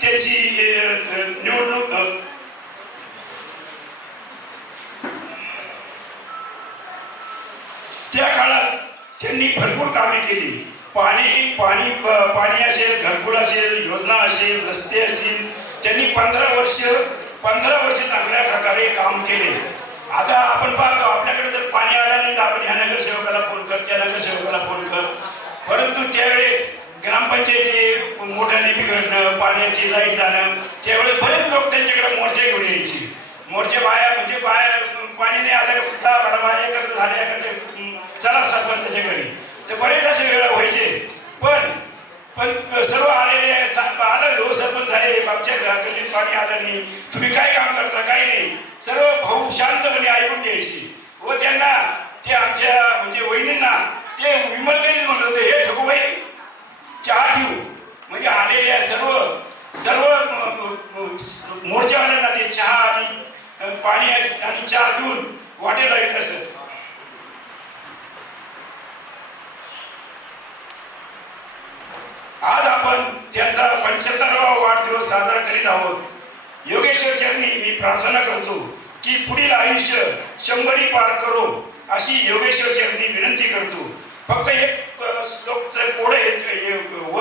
त्यांची निवडणूक त्या काळात त्यांनी भरपूर कामे केली. पाणी असेल, घरकुल असेल, योजना असेल, रस्ते असतील, त्यांनी 15 वर्ष चांगल्या प्रकारे काम केले. आता आपण पाहतो आपल्याकडे जर पाणी आलं नाही तर आपण ह्या नगरसेवकाला फोन कर, त्या नगरसेवकाला फोन कर. परंतु त्यावेळेस ग्रामपंचायतीचे मोठ्याने बिघडणं, पाण्याची लाईट जाणं, त्यावेळेस बरेच लोक त्यांच्याकडे मोर्चे घेऊन यायचे. मोर्चे बाया पाणी नाही आलं 10-12 बाया एकत्र झाल्या चला सरपंचाच्या घरी. तर बरेच असे वेळा व्हायचे. पण सर्व आलेले आलं हो सरपंच साहेब आमच्या घराकडे पाणी आलं नाही, तुम्ही काय काम करता काय नाही, सर्व भाऊ शांतपणे ऐकून घ्यायची. व त्यांना ते आमच्या म्हणजे वहिनींना ते विमलबाईच म्हणत होते, हे ठकूबाई चहा ठेवू. म्हणजे आलेल्या सर्व मोर्चावाल्यांना ते चहा आणि पाणी आणि चहा देऊन वाटेला येत असत. आज आपण त्यांचा 75वा वाढदिवस साजरा करीत आहोत. योगेश्वर चरणी मी प्रार्थना करतो की पुढील आयुष्य 100 पार करो अशी योगेश्वर चरणी विनंती करतो. फक्त एक श्लोक जर वळ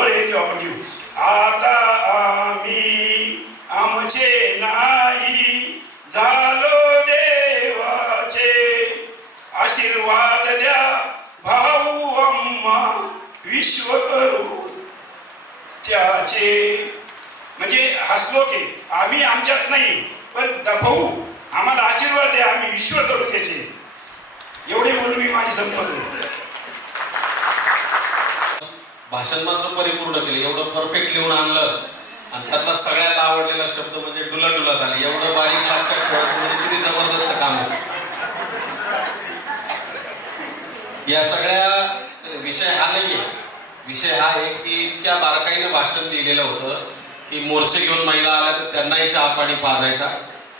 येते आपण घेऊ. आता आम्ही आमचे नाही झालो देवाचे, आशीर्वाद द्या भाऊ अम्मा विश्व करू त्याचे. म्हणजे हा श्लोक आहे. आम्ही आमच्यात नाही पण भाऊ आम्हाला आशीर्वाद द्या, आम्ही विश्व करू त्याचे. एवढे बोलून मी माझी संपत. भाषण मात्र परिपूर्ण केले. एवढं परफेक्ट लिहून आणलं आणि त्यातला सगळ्यात आवडलेला शब्द म्हणजे डुला झाले. एवढं बारीक लक्षात ठेवायचं म्हणजे किती जबरदस्त काम आहे. या सगळ्या विषय हा नाहीये. विषय हा आहे की इतक्या बारकाईनं भाषण लिहिलेलं होतं की मोर्चे घेऊन महिला आल्या तर त्यांनाही चहा पाणी पाजायचा.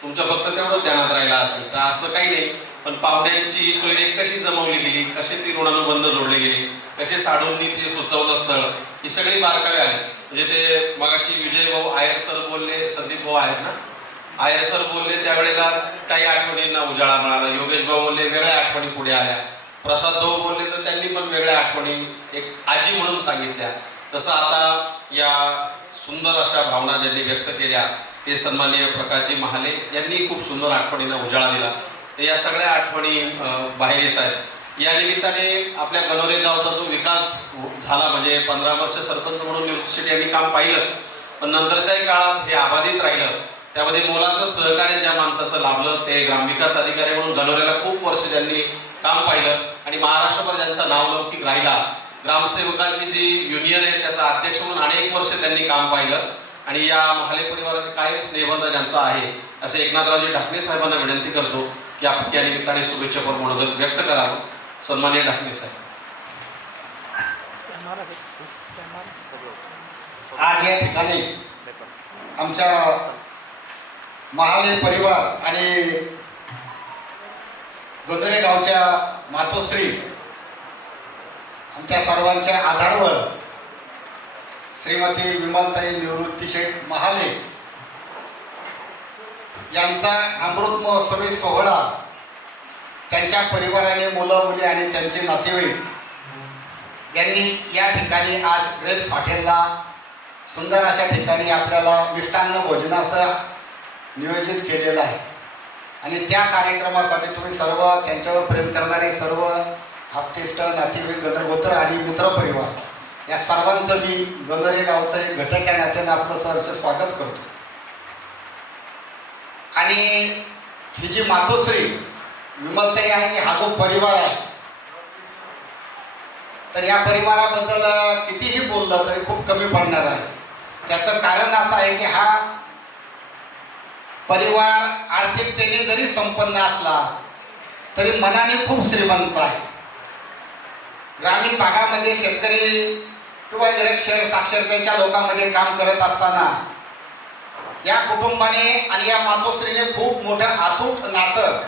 तुमच्या फक्त तेवढं ध्यानात राहिला असेल तर असं काही नाही. पण पाहुण्यांची सोयरे कशी जमवली गेली, कसे ती ऋणानुबंध जोडले गेले, कसे साडूंनी ते सुचवलं स्थळ, ही सगळी बारकावे आली. म्हणजे ते मगाशी विजय भाऊ आयर सर बोलले, संदीप भाऊ आहेत ना, आयर सर बोलले त्यावेळेला काही आठवणींना उजाळा मिळाला. योगेश भाऊ बोलले वेगळ्या आठवणी पुढे आल्या. प्रसाद भाऊ बोलले तर त्यांनी पण वेगळ्या आठवणी एक आजी म्हणून सांगितल्या. तसं आता या सुंदर अशा भावना ज्यांनी व्यक्त केल्या ते सन्माननीय प्रकाशजी महाले यांनी खूप सुंदर आठवणींना उजाळा दिला. या सगळ्या आठवणी बाहेर येत आहेत. या निमित्ताने आपल्या गणोरे गावचा जो विकास झाला म्हणजे 15 वर्ष सरपंच म्हणून निवृत्ती शेठ यांनी काम पाहिलंच, पण नंतरच्याही काळात हे अबाधित राहिलं. त्यामध्ये मोलाचं सहकार्य ज्या माणसाचं लाभलं ते ग्रामविकास अधिकारी म्हणून गणोरेला खूप वर्ष त्यांनी काम पाहिलं आणि महाराष्ट्रभर ज्यांचं नाव लौकिक राहिला. ग्रामसेवकांची जी युनियन आहे त्याचा अध्यक्ष म्हणून अनेक वर्ष त्यांनी काम पाहिलं आणि या महाले परिवाराचे कायम स्नेहबंध ज्यांचा आहे असे एकनाथरावजी ढाकणे साहेबांना विनंती करतो की आपण या निमित्ताने शुभेच्छापर मनोगत व्यक्त करावं. सन्माननीय ढाकणे साहेब. आज या ठिकाणी आमच्या महाले परिवार आणि गोंदरे गावच्या मातोश्री आमच्या सर्वांच्या आधारवर श्रीमती विमलताई निवृत्ती शेठ महाले यांचा अमृत महोत्सवी सोहळा त्यांच्या परिवाराने, मुलं मुली आणि त्यांचे नातेवाईक यांनी या ठिकाणी आज ग्रेप्स हॉटेलला सुंदर अशा ठिकाणी आपल्याला मिष्टान्न भोजनाचं नियोजित केलेलं आहे. आणि त्या कार्यक्रमासाठी तुम्ही सर्व त्यांच्यावर प्रेम करणारे सर्व आप्तेष्ट, नातेवाईक, गणगोत्र आणि मित्रपरिवार या सर्वांचं मी गोंदरे गावचं एक घटक या नात्याने आपलं सहर्ष स्वागत करतो. आणि ही जी मातोश्री विमलताई आणि हा जो परिवार आहे, तर या परिवाराबद्दल कितीही बोललं तरी खूप कमी पडणार आहे. त्याचं कारण असं आहे की हा परिवार आर्थिकतेने जरी संपन्न असला तरी मनाने खूप श्रीमंत आहे. ग्रामीण भागामध्ये शेतकरी किंवा निरक्षर साक्षरतेच्या लोकांमध्ये काम करत असताना या कुटुंबाने आणि या मातोश्रीने खूप मोठं अतूट नातं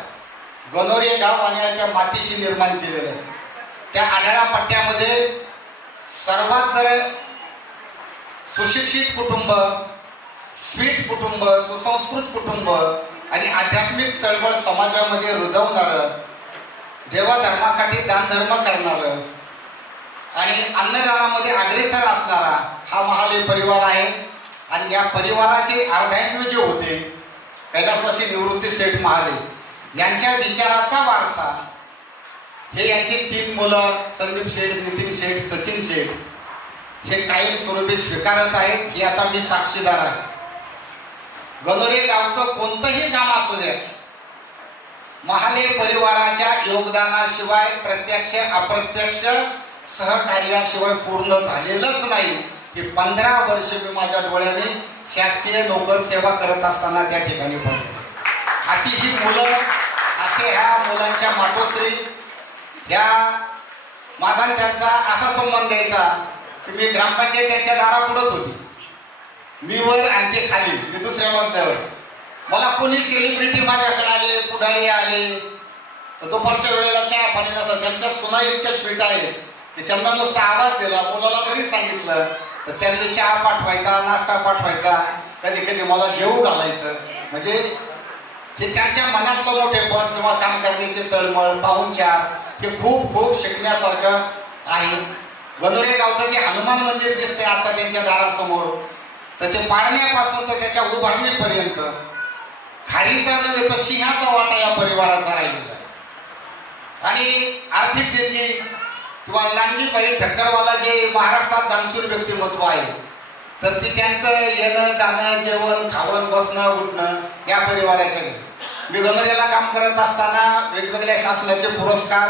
गणोरे गाव आणि त्या मातीशी निर्माण केलेलं आहे. त्या आढळा पट्ट्यामध्ये सर्वात सुशिक्षित कुटुंब, स्वीट कुटुंब, सुसंस्कृत कुटुंब आणि आध्यात्मिक चळवळ समाजामध्ये रुजवणारं, देवाधर्मासाठी दानधर्म करणारं आणि अन्नदानामध्ये अग्रेसर असणारा हा महाले परिवार आहे. आणि या परिवाराचे अर्धांगिनी जे होते कैलासवासी निवृत्ती शेठ महाले यांच्या विचाराचा वारसा हे यांची 3 मुलं संदीप शेठ, नितीन शेठ, सचिन शेठ हे कायमस्वरूपी स्वीकारत आहेत. ही आता मी साक्षीदार आहे. गणोरे गावचं कोणतंही काम असू द्या, महाले परिवाराच्या योगदानाशिवाय, प्रत्यक्ष अप्रत्यक्ष सहकार्याशिवाय पूर्ण झालेलंच नाही. ही 15 वर्ष मी माझ्या डोळ्याने शासकीय नोकर सेवा करत असताना त्या ठिकाणी पाहिजे. अशी ही मुलं, असे ह्या मुलांच्या मातोश्री, ह्या माझा त्यांचा असा संबंध यायचा की मी ग्रामपंचायत त्यांच्या दारापुढंच होती. मी वर आणि ते खाली, मी दुसऱ्या मजल्यावर. मला कोणी सेलिब्रिटी माझ्याकडे आले, पुढारी आले तर दुपारच्या वेळेला चहा पाणी नसतं. त्यांच्या सुना इतक्या स्वीट आहेत की त्यांना नुसता आवाज दिला, मुलाला जरी सांगितलं तर त्यांनी चहा पाठवायचा, नाश्ता पाठवायचा, कधी कधी मला जेवू घालायचं. म्हणजे हे त्यांच्या मनातलं मोठेपण किंवा काम करण्याचे तळमळ, पाहुणचार हे खूप खूप शिकण्यासारखं आहे. गणोरे गावचं जे हनुमान मंदिर दिसते आता त्यांच्या दारासमोर, तर ते पाडण्यापासून तर त्याच्या उभारणीपर्यंत खारीचा नव्हे तर सिंहाचा वाटा या परिवाराचा राहिलेला आहे. आणि आर्थिक देणगी किंवा नांदीबाई ठक्करवाला जे महाराष्ट्रात दानशूर व्यक्तिमत्व आहे, तर ती त्यांचं येणं जाणं, जेवण खावण, बसणं, उठणं या परिवाराच्या घरी. मी गणोरेला काम करत असताना वेगवेगळ्या शासनाचे पुरस्कार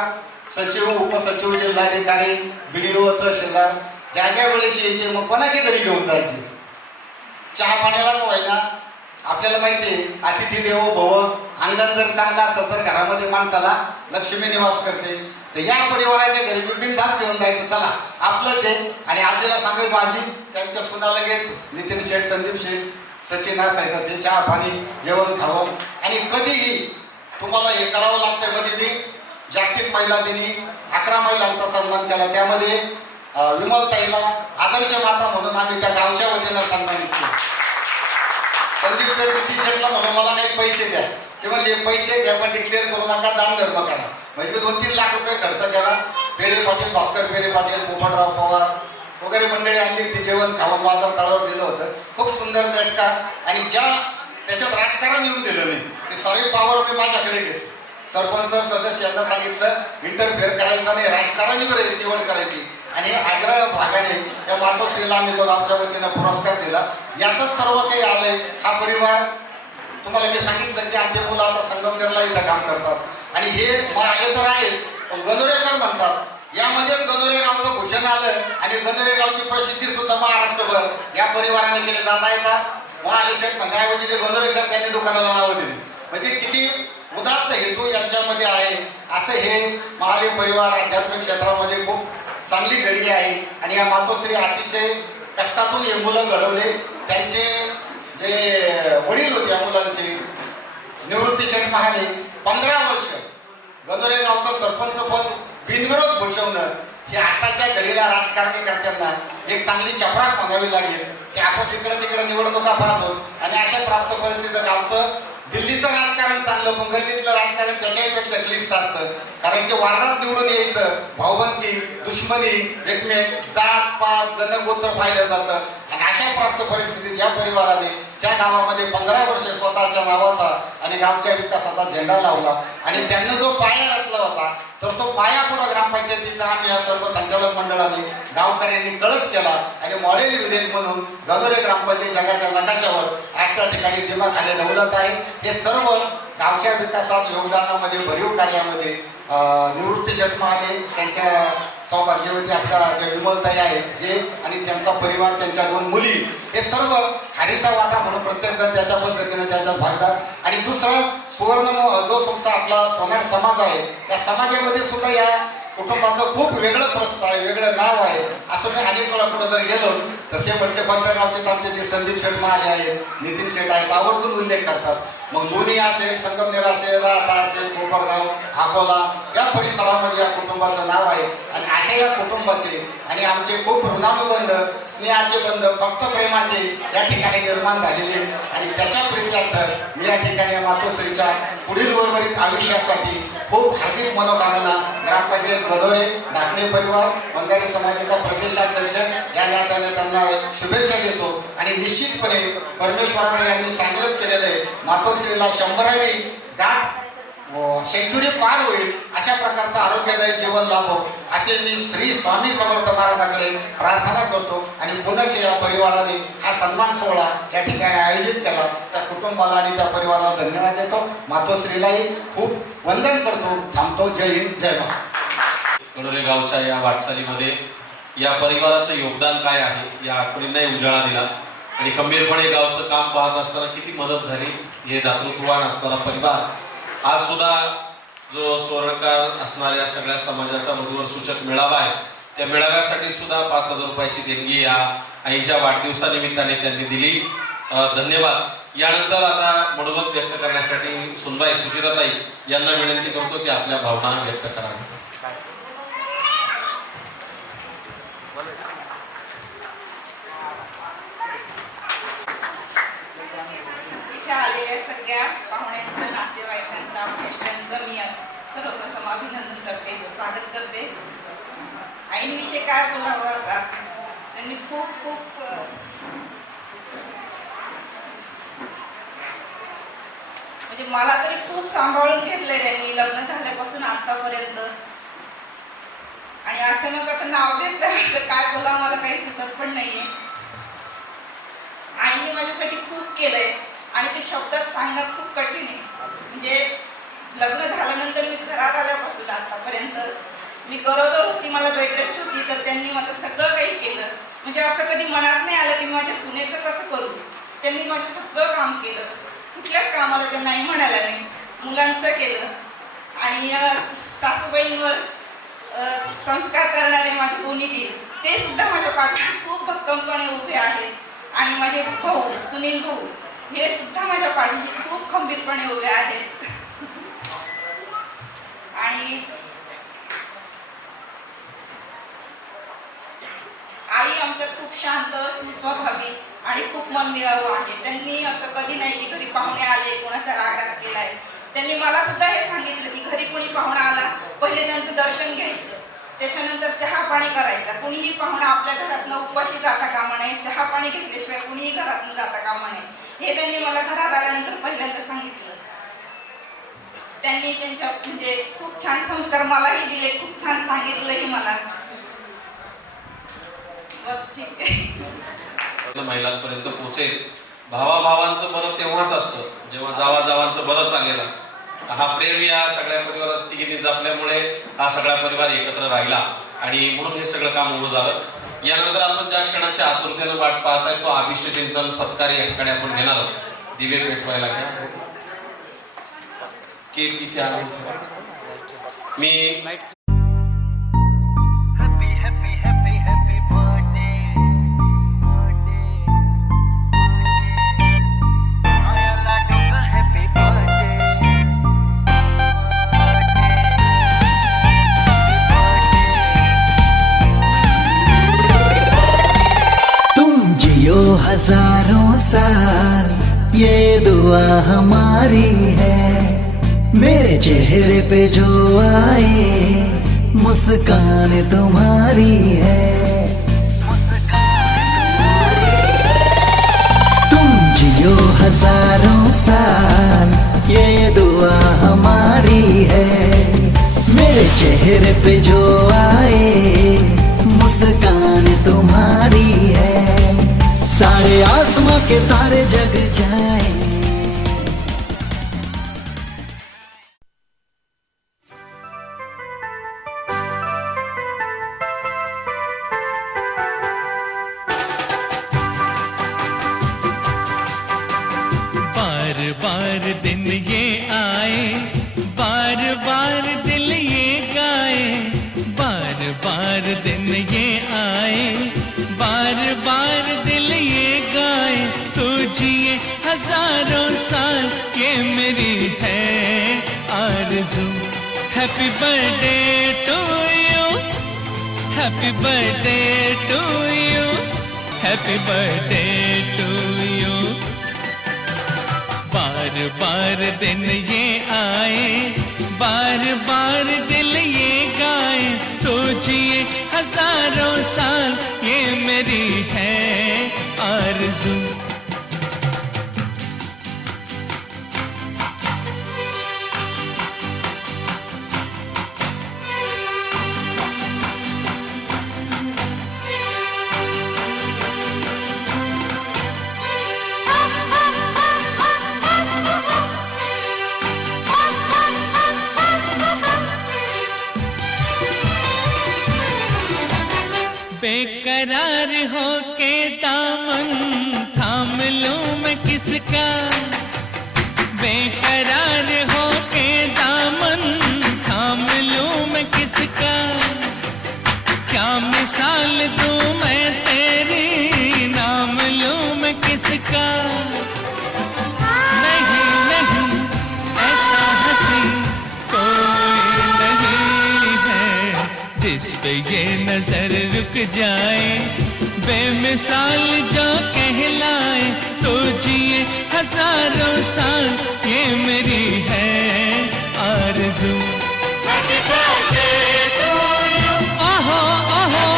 सचिव, उपसचिव, जिल्हाधिकारी, BDO, तहसीलदार ज्या वेळेस यायचे, मग कोणाच्या घरी घेऊन जायचे. चहा पाण्याला व्हायला आपल्याला माहिती आहे, अतिथी देवो भव. अंगण जर चांगला असेल तर घरामध्ये माणसाला लक्ष्मी निवास करते. तर या परिवाराच्या घरी बिनधास्त घेऊन जायचं, चला आपलंच आहे. आणि आजीला सांगायचो, आजी त्यांच्या सुना लगेच नितीन शेठ, संदीप शेठ, सचिन असायचं. ते चहा पाणी, जेवण खावं. आणि कधीही तुम्हाला हे करावं लागतं. मध्ये मी जागतिक महिला दिनी 11 महिलांचा सन्मान केला. त्यामध्ये विमलताईला आदर्श माता म्हणून आम्ही त्या गावच्या वतीनं सन्मानित केलं. संदीप शेठला म्हणून मला काही पैसे द्या, ते म्हणजे पैसे घ्या पण डिक्लेअर करू नका, दान धर्म करा. म्हणजे 2-3 लाख रुपये खर्च केला. पेरे पाटील, भास्कर पेरे पाटील, पोपटराव पवार वगैरे मंडळी आणली होती. जेवण खावण बाजार तळावर दिलं होतं. खूप सुंदर झटका. आणि ज्या त्याच्यात राजकारण येऊन दिलं नाही ते सारी पावर मी माझ्याकडे घेतली. सरपंच सदस्यांना सांगितलं इंटरफेअर करायचं नाही, राजकारणावर निवड करायची. आणि आग्रह भागाने या मातोश्रीला आम्ही जो गावच्या वतीनं पुरस्कार दिला. यातच सर्व काही आलंय. हा परिवार तुम्हाला मी सांगितलं की आमचे मुलं आता संगमनेरला इथं काम करतात. आणि हे आले तर आहे गणोरेकर म्हणतात. यामध्येच गणोरे गावचं भूषण आलं आणि गणोरे गावची प्रसिद्धी सुद्धा महाराष्ट्रभर या परिवाराने केली. जाता येतात महाले शेठ म्हणण्याऐवजी ते गणोरेकर त्यांनी दुकानाला नावं दिली. म्हणजे किती उदात्त हेतू यांच्यामध्ये आहे. असं हे महाले परिवार आध्यात्मिक क्षेत्रामध्ये खूप चांगली घडी आहे. आणि या मातोश्री अतिशय कष्टातून हे मुलं घडवले. त्यांचे जे वडील होते या मुलांचे निवृत्ती शेठ महाले 15 वर्ष गणोरे गावचं सरपंच पद बिनविरोध भूषवणं ही आताच्या घडीला राजकारणी करताना एक चांगली चपराक म्हणावी लागेल की आपण तिकडे निवडणुका पाहतो आणि अशा प्राप्त परिस्थितीत गावचं दिल्लीचं राजकारण चांगलं पण गल्लीतलं राजकारण त्याच्यापेक्षा क्लिष्ट असतं. कारण की वार्डात निवडून यायचं भाऊबंदी दुश्मनी एकमेक जात पात गणगोत्र पाहिलं जातं आणि अशा प्राप्त परिस्थितीत या परिवाराने त्या गावामध्ये 15 वर्ष स्वतःच्या नावाचा आणि गावच्या विकासाचा झेंडा लावला आणि त्यांना जो पाया रचला होता तर तो पाया पुढे ग्रामपंचायतीचा आम्ही या सर्व संचालक मंडळाने गावकऱ्यांनी कळस केला आणि मॉडेल विलेज म्हणून गणोरे ग्रामपंचायत जगाच्या नकाशावर अशा ठिकाणी दिमाखाने नवलत आहे. हे सर्व गावच्या विकासात योगदानामध्ये भरीव कार्यामध्ये निवृत्ती शेठ महाले त्यांच्या सौभाग्यवती आपल्या ज्या विमलताई आहेत हे आणि त्यांचा परिवार त्यांच्या 2 मुली हे सर्व खारीचा वाटा म्हणून प्रत्येक जण त्याच्या पद्धतीने त्याच्यात भागतात. आणि दुसरं सुवर्ण जो सुद्धा आपला सोनार समाज आहे त्या समाजामध्ये सुद्धा या कुटुंबाचं खूप वेगळं प्रस्थ आहे वेगळं नाव आहे. असं मी अनेक वेळा पुढे जर गेलो तर ते म्हटले कोणत्या गावचे आमचे ते संदीप शेठ महाले आहेत नितीन शेठ आहेत आवर्जून उल्लेख करतात. मग लोणी असेल संगमनेर असेल राहता असेल कोपरगाव अकोला या परिसरामध्ये या कुटुंबाचं नाव आहे आणि अशा या कुटुंबाचे आणि आमचे खूप ऋणानुबंध स्नेहाचे बंध फक्त प्रेमाचे या ठिकाणी निर्माण झालेले आणि त्याच्या प्रित्यार्थ मी या ठिकाणी मातोश्रीच्या पुढील उर्वरित आयुष्यासाठी खूप हार्दिक मनोकामना ग्रामपंचायत गणोरे ढाकणे परिवार बंजारी समाजाचा प्रदेशाध्यक्ष या नात्याने त्यांना शुभेच्छा देतो. आणि निश्चितपणे परमेश्वराने यांनी चांगलंच केलेलं आहे. मातोश्रीला 100वी गाठ सेंचुरी पार होईल अशा प्रकारचं आरोग्यदायी जीवन लाभो असे मी श्री स्वामी समर्थ महाराजांकडे प्रार्थना करतो. आणि पुनश्च या परिवाराने हा सन्मान सोहळा या ठिकाणी आयोजित केला त्या कुटुंबाला आणि त्या परिवाराला धन्यवाद देतो. मातोश्रीलाही खूप वंदन करतो. थांबतो. जय हिंद जय महाराष्ट्र. गणोरे गावच्या या वाटचालीमध्ये या परिवाराचं योगदान काय आहे या आठवणींनाही उजाळा दिला आणि खंबीरपणे गावचं काम पाहत असताना किती मदत झाली हे दातृत्ववान असणारा परिवार आज सुद्धा जो स्वर्णकार असणाऱ्या सगळ्या समाजाचा मधुवर सूचक मेळावा आहे त्या मेळाव्यासाठी सुद्धा 5,000 रुपयाची देणगी या आईच्या वाढदिवसानिमित्ताने त्यांनी दिली. धन्यवाद. यानंतर आता मनोगत व्यक्त करण्यासाठी सुनबाई सुचिताताई यांना विनंती करतो की आपल्या भावना व्यक्त कराव्या. आलेल्या सगळ्या पाहुण्यांचं नातेवाईकांचा ज्येष्ठांचं मी सर्वप्रथम अभिनंदन करते स्वागत करते. आईंविषयी काय बोलावं आता त्यांनी खूप म्हणजे मला तरी खूप सांभाळून घेतलंय त्यांनी लग्न झाल्यापासून आतापर्यंत. आणि अचानक आता नाव घेतलं काय बोला मला काही सुचत पण नाहीये. आईने माझ्यासाठी खूप केलंय आणि ते शब्दात सांगणं खूप कठीण आहे. म्हणजे लग्न झाल्यानंतर मी घरात आल्यापासून आतापर्यंत मी गरोदर होती मला बेड रेस्ट होती तर त्यांनी माझं सगळं काही केलं. म्हणजे असं कधी मनात नाही आलं की मी माझ्या सुनेचं कसं करू. त्यांनी माझं सगळं काम केलं कुठल्याच कामाला ते नाही म्हणायला नाही. मुलांचं केलं आणि सासूबाईंवर संस्कार करणारे माझे दोन्ही दीर ते सुद्धा माझ्या पाठीशी खूप भक्कमपणे उभे आहेत. आणि माझे भाऊ सुनील भाऊ हे सुद्धा माझ्या पाठीशी खूप खंबीरपणे उभे आहेत. आणि आई आमच्या खूप शांत सुस्वभावी आणि खूप मनमिळावू आहे. त्यांनी असं कधी नाही की घरी पाहुणे आले कोणाचा राग केलाय. त्यांनी मला सुद्धा हे सांगितलं की घरी कोणी पाहुणा आला पहिले त्यांचं दर्शन घ्यायचं त्याच्यानंतर चहा पाणी करायचा. कुणीही पाहुणा आपल्या घरातनं उपाशी जाता कामा नये. चहा पाणी घेतल्याशिवाय कुणीही घरातून जाता कामा नये हे त्यांनी मला घरात आल्यानंतर पहिल्यांदा सांगितलं. त्यांनी त्यांच्या म्हणजे खूप छान संस्कार मलाही दिले खूप छान सांगितलंही मला. बस ठीक आहे. महिलांपर्यंत पोहोचेल. भावाभावांचं बरं तेव्हाच असतं जेव्हा जावाजावांचं बरं चांगलं असतं. हा प्रेम या सगळ्या परिवारात तिघींनी जपल्यामुळे हा सगळा परिवार एकत्र राहिला आणि म्हणून हे सगळं काम उभं झालं. यानंतर आपण ज्या क्षणाच्या आतुरतेनं वाट पाहताय तो अभिष्ट चिंतन सत्कार या ठिकाणी आपण घेणार आहोत. दिवे पेटवायला घ्या. केक किती आहे मी हजारों साल ये दुआ हमारी है, मेरे चेहरे पे जो आए मुस्कान तुम्हारी है। तुम जियो हजारों साल ये दुआ हमारी है, मेरे चेहरे पे जो आए मुस्कान तुम्हारी है। सारे आसमां के तारे जग जाए। बार बार दिन ये आए, बार बार दिल ये गाए, बार बार दिन ये आए, बार बार दिल ये गाए। तू जिए हजारों साल ये मेरी है आरज़ू। Happy birthday to you, happy birthday to you, happy birthday to you. बार बार दिन ये आए, बार बार दिल ये गाए। तो जिए हजारों साल ये मेरी है आरज़ू। बेकरार हो के दामन थाम लूं मैं किसका, बेकरार हो के दामन थाम लूं मैं किसका। क्या मिसाल दूं मैं तेरी, नाम लूं मैं किसका। नहीं नहीं ऐसा हंसी कोई नहीं है जिस पे ये नजर रुक जाए, बेमिसाल जो कहलाए। तो जिए हजारों साल ये मेरी है आरज़ू। ओहो ओहो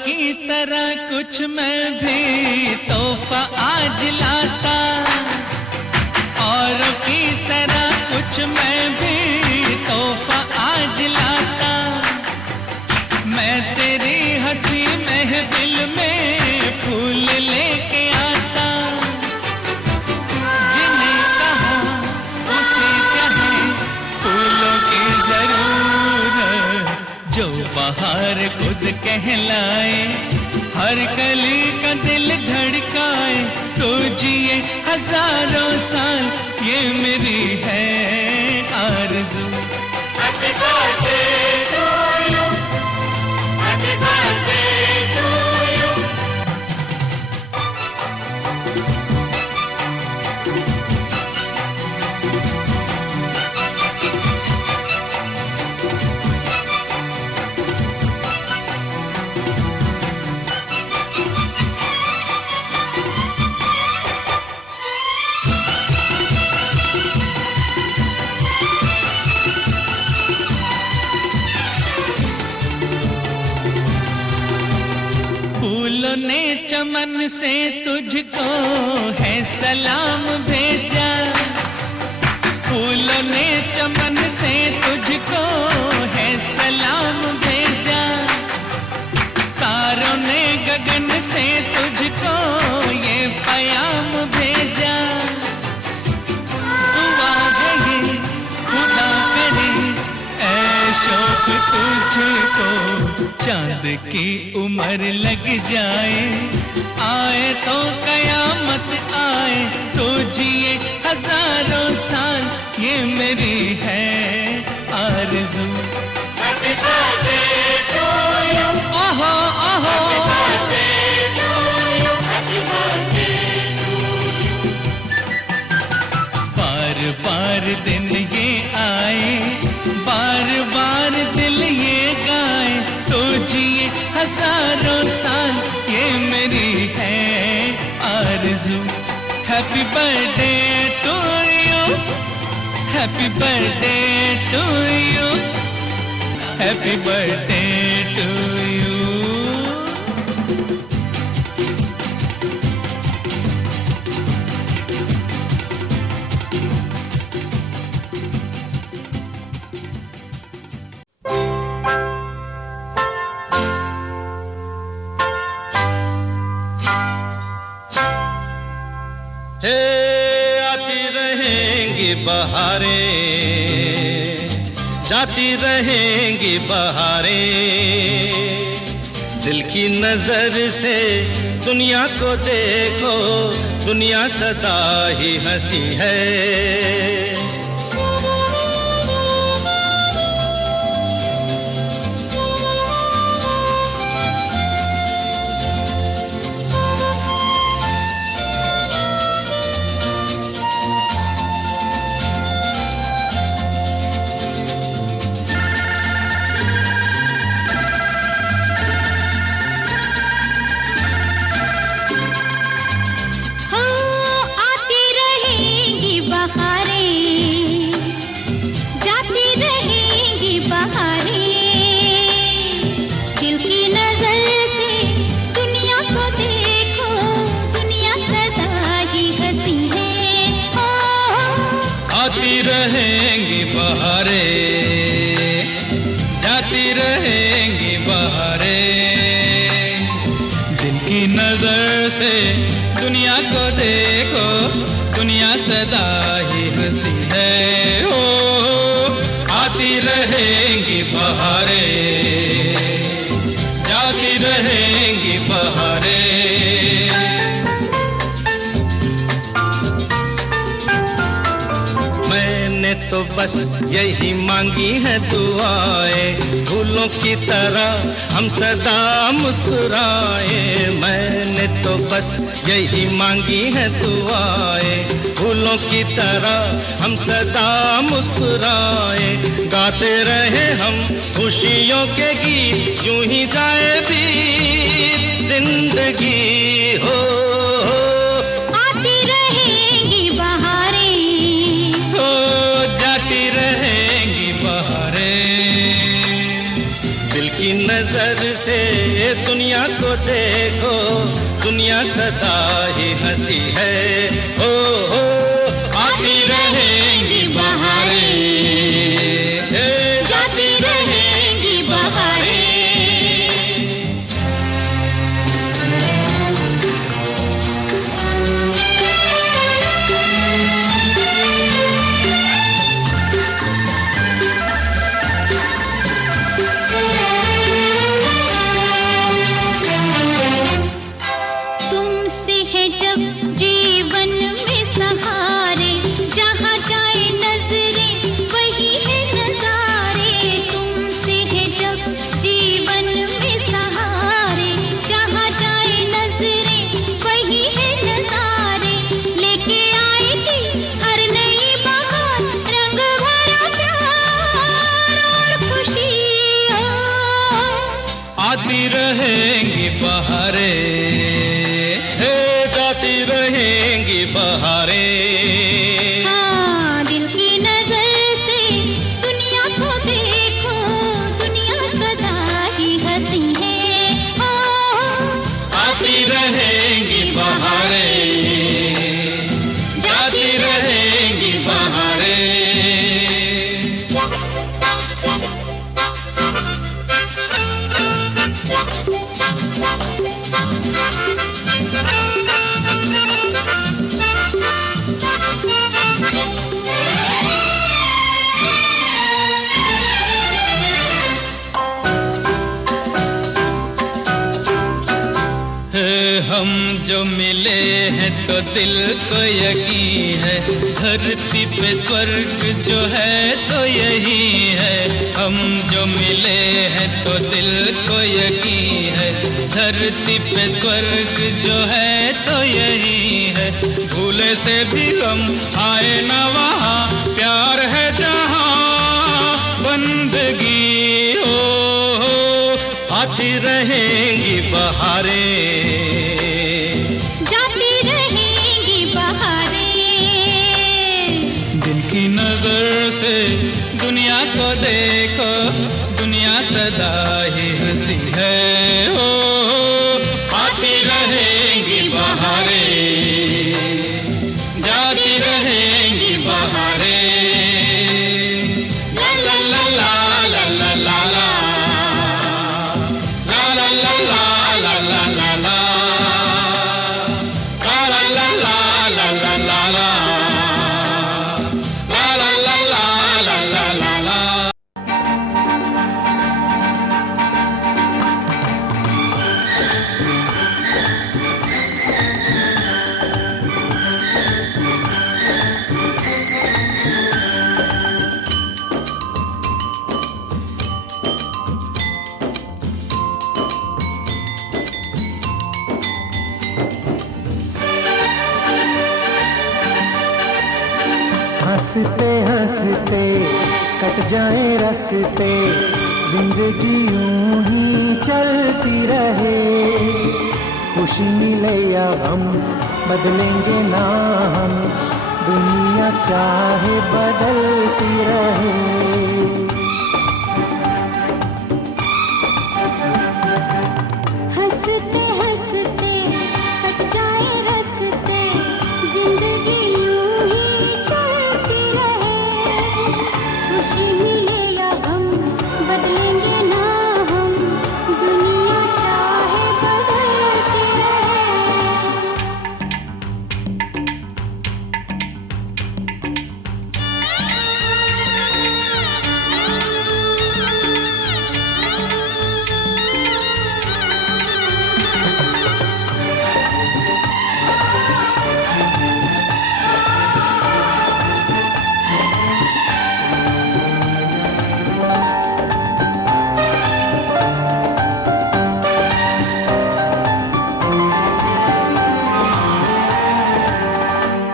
की तरह कुछ मैं भी तोहफा आज लाता, औरों की तरह कुछ मैं भी तोहफा आज लाता। मैं तेरी हंसी महफिल में फूल लेके आता। जिन्हें कहा उसे कहे फूलों की जरूरत, जो बाहर खुद कहलाए, हर कली का दिल धड़काए। तो जिए हजारों साल ये मेरी है आरज़ू। Happy birthday to you, happy birthday to you. फूलों ने चमन से तुझको है सलाम भेजा, फूलों ने चमन से तुझको है सलाम भेजा। तारों ने गगन से तुझको ये पैगाम भेजा। दुआ है ये खुदा करे ऐ शौक तुझको चांद की उम्र लग जाए, आए तो कयामत आए, तो जिए हजारों साल, ये मेरी है आरज़ू। Happy birthday to you, ओहो ओहो, Happy birthday to you, Happy birthday to you। बार बार दिन ये आए, बार बार दिल ये गाए, तो जिए हजारों साल, ये मेरी है आरज़ू। Happy birthday to you, happy birthday to you, happy birthday to you. आती रहेंगी बहारें, जाती रहेंगी बहारें, दिल की नजर से दुनिया को देखो, दुनिया सदा ही हंसी है। आती रहेंगी बहारें, जाती रहेंगी बहारें, दिल की नजर से दुनिया को देखो, दुनिया सदा ही हंसी है। ओ आती रहेंगी बहारें, जाती रहेंगी बहारें। तो बस यही मांगी है दुआएं, फूलों की तरह हम सदा मुस्कुराए। मैंने तो बस यही मांगी है दुआएं, फूलों की तरह हम सदा मुस्कुराए। गाते रहे हम खुशियों के गीत, यूं ही जाए बीत जिंदगी हो। नजर से दुनिया को देखो, दुनिया सदा ही हंसी है। ओ हो आती रहेंगी बहारें, जाती रहेंगी बहारें। आती रहेंगी बहारें, जाती रहेंगी बहारें। हाँ, दिल की नजर से दुनिया को देखो, दुनिया सदा ही हंसी है। आती रहेंगी बहारें, जाती रहेंगी बहारें। Thank you. हम जो मिले हैं तो दिल को यकीन है, धरती पे स्वर्ग जो है तो यही है। हम जो मिले हैं तो दिल को यकीन है, धरती पे स्वर्ग जो है तो यही है। भूले से भी गम आए ना वहाँ, प्यार है जहाँ बंदगी हो, आती रहेंगी बहारें, जाती रहेंगी बहारें। दिल की नजर से दुनिया को देखो, दुनिया सदा ही हंसी है हो, आती रहेंगी बहारें, जाती रहेंगी बहारें। ला ला ला ला ला ला ला ला, ला ला ला ला ला ला ला ला, ला ला ला ला ला ला ला ला, ला ला ला ला ला ला ला। हंसते हंसते कट जाए रास्ते, जिंदगी यूं ही चलती रहे। खुशी मिले या गम बदलेंगे ना हम, दुनिया चाहे बदलती रहे। हंसते हंसते कट जाए रास्ते, जिंदगी यूं ही चलती रहे। खुशी मिले या गम बदलेंगे ना हम, दुनिया चाहे बदलती रहे।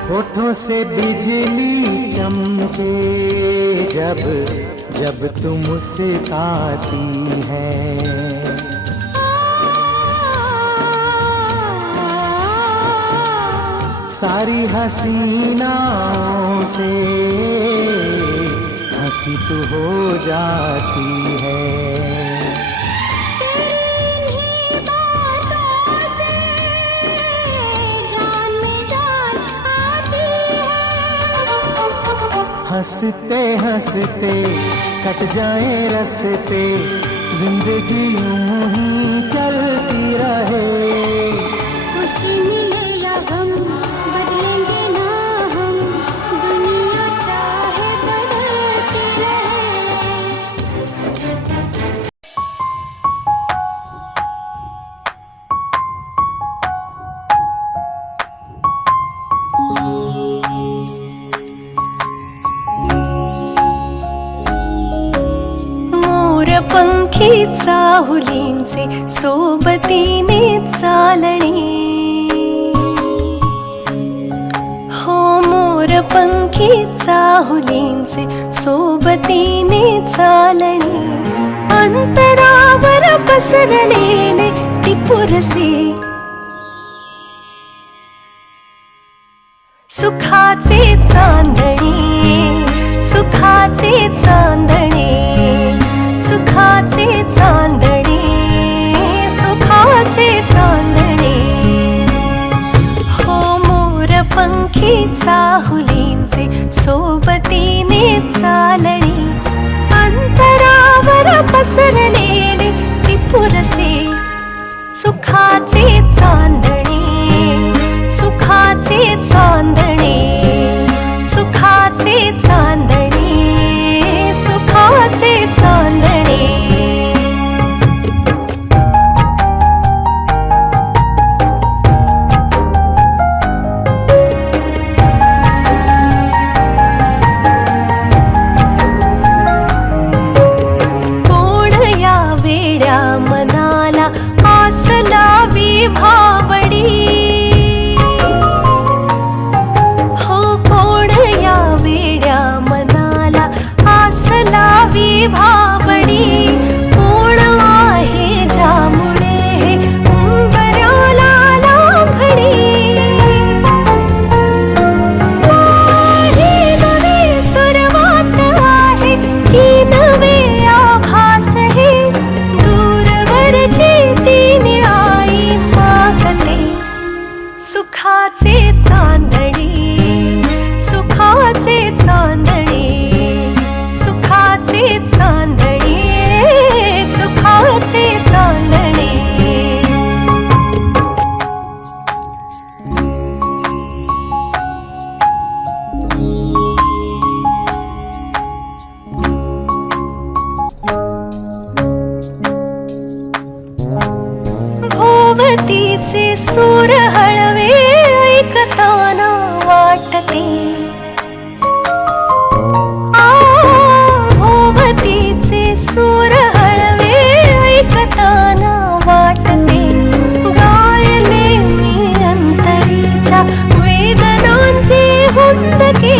होठों से बिजली चमके जब जब तुम मुस्कुराती है। सारी हसीनाओं से हंसी तो हो जाती है। हंसते हंसते कट जाए रास्ते, जिंदगी यूं ही चलती रहे। खुशी मिले या गम बदलेंगे ना हम, दुनिया चाहे बदलती रहे। पंखी चाहुलींचे सोबतीने चालणे, हो मोर पंखी चाहुलींचे सोबतीने चालणे। अंतरावर पसरलेले टिपुरसे सुखाचे चांदणे, सुखाचे चांदणे, सुखाचे चांदणे, सुखाचे चांदणे, हो मोर पंखी चाहुलींचे सोबतीने चालणे। अंतरावर पसरलेले टिपुरसे सुखाचे चांदणे, सुखाचे चांदणे, सुखाचे चांदणे, सुखाचे चांदणे। रुंद के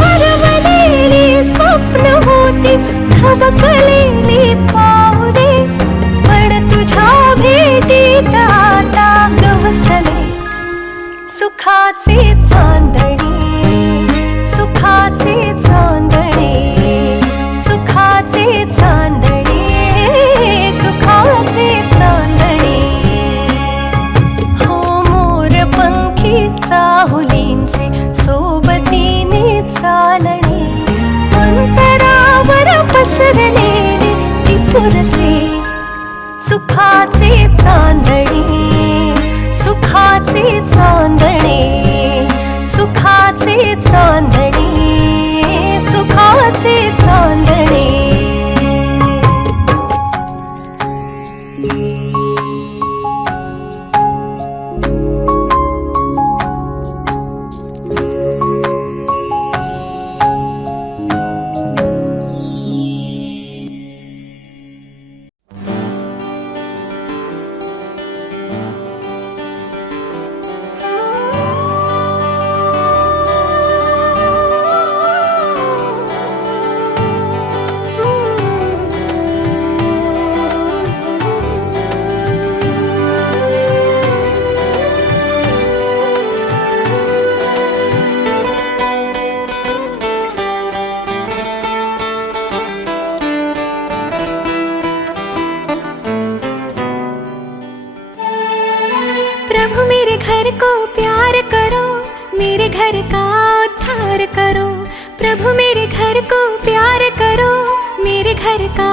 हरवलेली स्वप्न होती थबकलेली पावले पण तुझ्या भेटीत आता गवसले सुखाचे चांदणे सुखाचे चांदणे सुखाचे चांदणे सुखाचे चांदणे हो मोर पंखी चाहुलींचे सोबतीने चालणे अंतरावर पसरलेले ती पुरसे सुखाचे चांदणे सुखाचे चांदणे सुखाचे चांदणे सुखाचे चांदणे प्रभु मेरे घर को प्यार करो मेरे घर का उद्धार करो प्रभु मेरे घर को प्यार करो मेरे घर का